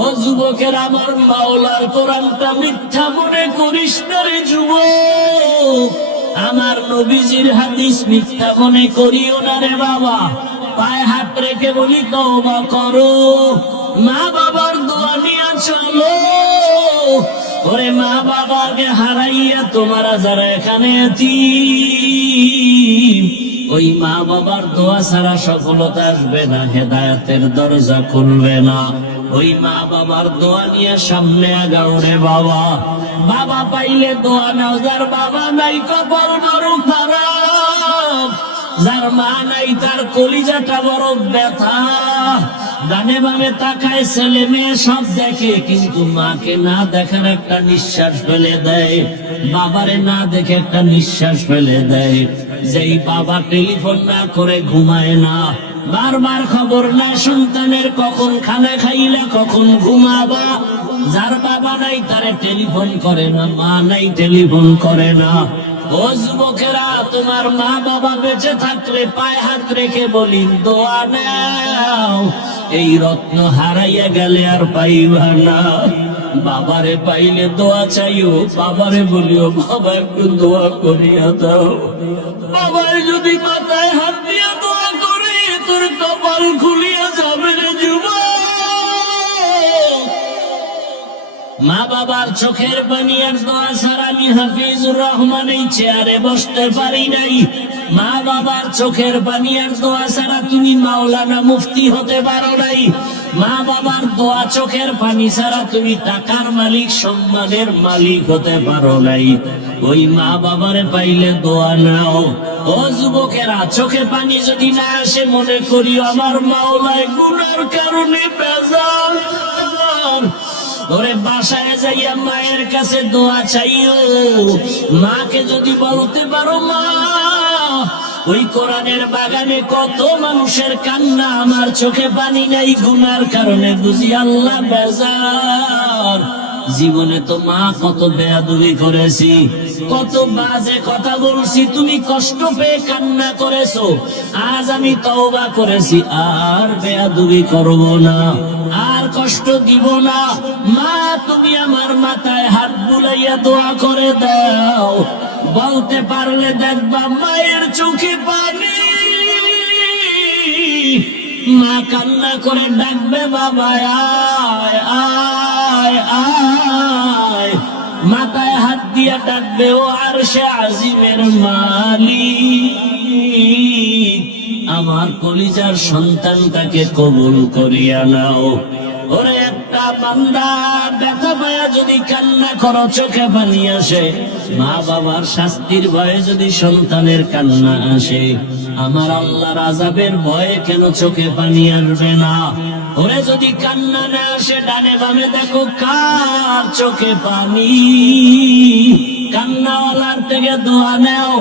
ও যুবকের, আমার মাওলার কোরআনটা মিথ্যা মনে করিস না রে যুবক, আমার নবীজির হাদিস মিথ্যা মনে করিও না রে বাবা। পায়ে হাত রেখে বলি, তওবা করো, মা বাবার দোয়া নিয়ে চলো। ওরে মা বাবাকে হারাইয়া তোমারা যারা এখানে এতিম, ওই মা বাবার দোয়া ছাড়া সফলতা আসবে না, হেদায়েতের দরজা খুলবে না। ওই মা বাবার দোয়া নিয়ে সামনে আগাও রে বাবা। বাবা পাইলে দোয়া নাও, যার বাবা নাই কপাল বড় খারাপ। যার মা নাই তার কলিজাটা বড় ব্যথা। ডানে বামে তাকায়, ছেলে মেয়ে সব দেখে, কিন্তু মাকে না দেখার একটা নিঃশ্বাস ফেলে দেয়, বাবারে না দেখে একটা নিঃশ্বাস ফেলে দেয়। যেই বাবা টেলিফোন না করে ঘুমায় না, বারবার খবর নেয় সন্তানের কখন খানা খাইলে কখন ঘুমাবা, যার বাবা নাই তারে টেলিফোন করে না, মা নাই টেলিফোন করে না। ও যুবকেরা, তোমার মা বাবা বেঁচে থাকলে পায়ে হাত রেখে বলি দোয়া নাও, এই রত্ন হারাইয়া গেলে আর পাইবা না। বাবারে পাইলে দোয়া চাইও, বাবারে বলিও বাবা একটু দোয়া করিয়া দাও। বাবাই যদি মাথায় হাত দিয়া দোয়া করে, তোর কপাল খুলিয়া যাবে রে যুবক। মা বাবার চোখের পানি আর দোয়া ছাড়া আমি হাফিজুর রহমান এই চেয়ারে বসতে পারি নাই। মা বাবার চোখের পানি আর দোয়া ছাড়া তুমি মাওলানা মুফতি হতে পারো নাই। মা বাবার দোয়া চোখের পানি ছাড়া তুমি টাকার মালিক সম্মানের মালিক হতে পারো নাই। ওই মা বাবারে পাইলে দোয়া নাও। ও যুবকেরা, চোখে পানি যদি না আসে মনে করি আমার মাওলায় গুনার কারণে বেজার। ওরে বাসায় যাইয়া মায়ের কাছে দোয়া চাইও। মাকে যদি বলতে পারো মা, ওই কোরআনের বাগানে কত মানুষের কান্না, আমার চোখে পানি নাই গুনার কারণে, বুঝি আল্লাহ বেজার। জীবনে তো মা কত বেয়াদবি করেছি, কত বাজে কথা বলছি, তুমি কষ্ট পেয়ে কান্না করেছো। আজ আমি তওবা করেছি, আর বেয়াদবি করব না, আর কষ্ট দিব না। মা, তুমি আমার মাথায় হাত বুলাইয়া দোয়া করে দাও। বলতে পারলে দেখবা মায়ের চোখে পানি। মা কান্না করে ডাকবে বাবা আয় আয় আয়, মাথায় হাত দিয়া ডাকবে ও আরশে আজিমের মালিক, আমার কলিজার সন্তানটাকে কবুল করিয়া নাও। ওরে একটা বান্দা ব্যথা পায়া যদি কান্না করো চোখে পানি আসে, মা বাবার শাস্তির ভয়ে যদি সন্তানের কান্না আসে, আমার আল্লাহর আযাবের ভয়ে কেন চোখে পানি আসবে না? ওরে যদি কান্না না আসে, ডানে বামে দেখো কার চোখে পানি। কান্নাওয়ালার থেকে দোয়া নেও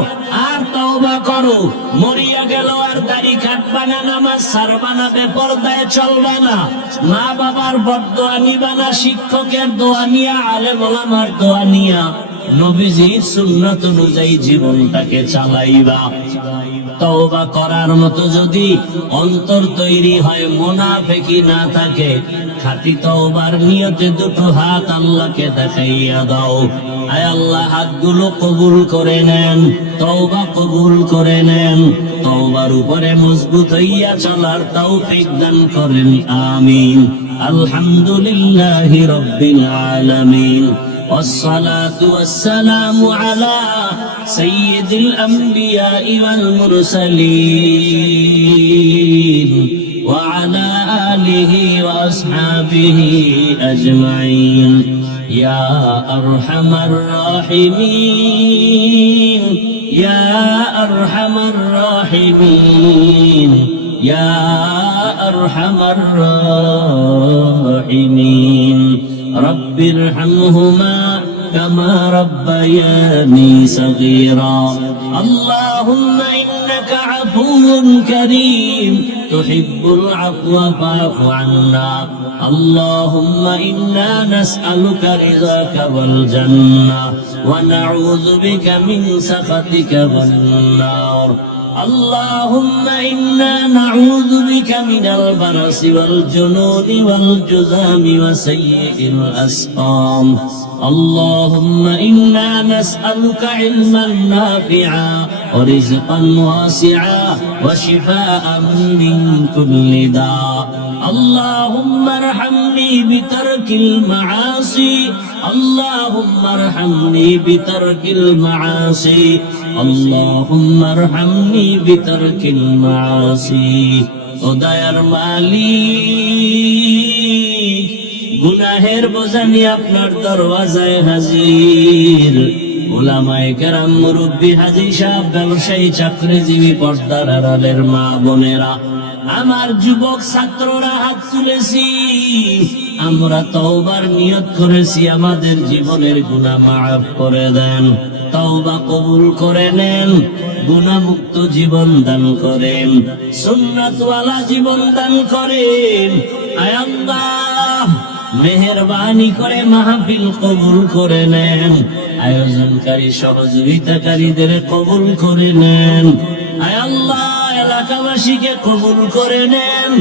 আর তওবা করো। মরিয়া গেল আর দাড়ি কাটবা না, নামাজ ছাড়বা না, বেপরদায় চলবা না, মা বাবার বদদোয়া নিবা না, শিক্ষকের দোয়া নিয়া, আলেম ওলামার দোয়া নিয়া নবীজির সুন্নাত অনুযায়ী জীবনটাকে চালাইবা। তওবা করার মতো যদি অন্তর তৈরি হয়, মুনাফিকি না থাকে, খাঁটি তওবার নিয়তে দুটো হাত আল্লাহকে দেখাইয়া দাও। আয় আল্লাহ, হাতগুলো কবুল করে নেন, তওবা কবুল করে নেন, তওবার উপরে মজবুত হইয়া চলার তৌফিক দান করেন, আমিন। আলহামদুলিল্লাহি রাব্বিল আলামিন, والصلاة والسلام على سيد الأنبياء والمرسلين وعلى آله وأصحابه أجمعين يا أرحم الراحمين يا أرحم الراحمين يا أرحم الراحمين رب ارحمهما كما ربياني صغيرا اللهم إنك عفو كريم تحب العفو فاعف عنا اللهم إنا نسألك رضاك والجنة ونعوذ بك من سخطك والنار اللهم إنا نعوذ بك من البرص والجنون والجذام وسيء الأسقام اللهم إنا نسألك علما نافعا ورزقا واسعا وشفاء من كل داء اللهم ارحمني بترك المعاصي اللهم ارحمني بترك المعاصي اللهم ارحمني بترك المعاصي ওদায়ার মালিক গুনাহের বোঝা নিয়ে আপনার দরওয়াজায় হাজির উলামায়ে কেরাম, মুরব্বী, হাজী সাহেব, ব্যবসায়ী, চাকরিজীবী, পর্দার আড়ালের মা বোনেরা, আমার যুবক ছাত্ররা হাত তুলেছি। আমরা তওবার নিয়ত করেছি, আমাদের জীবনের গুনাহ মাফ করে দেন, তওবা কবুল করে নেন, গুনাহমুক্ত জীবন দান করেন, সুন্নাতওয়ালা জীবন দান করেন। আয় আল্লাহ, মেহেরবানি করে মাহফিল কবুল করে নেন, আয়োজনকারী সহযোগিতাকারীদের কবুল করে নেন। আয় আল্লাহ, এলাকাবাসীকে কবুল করে নেন।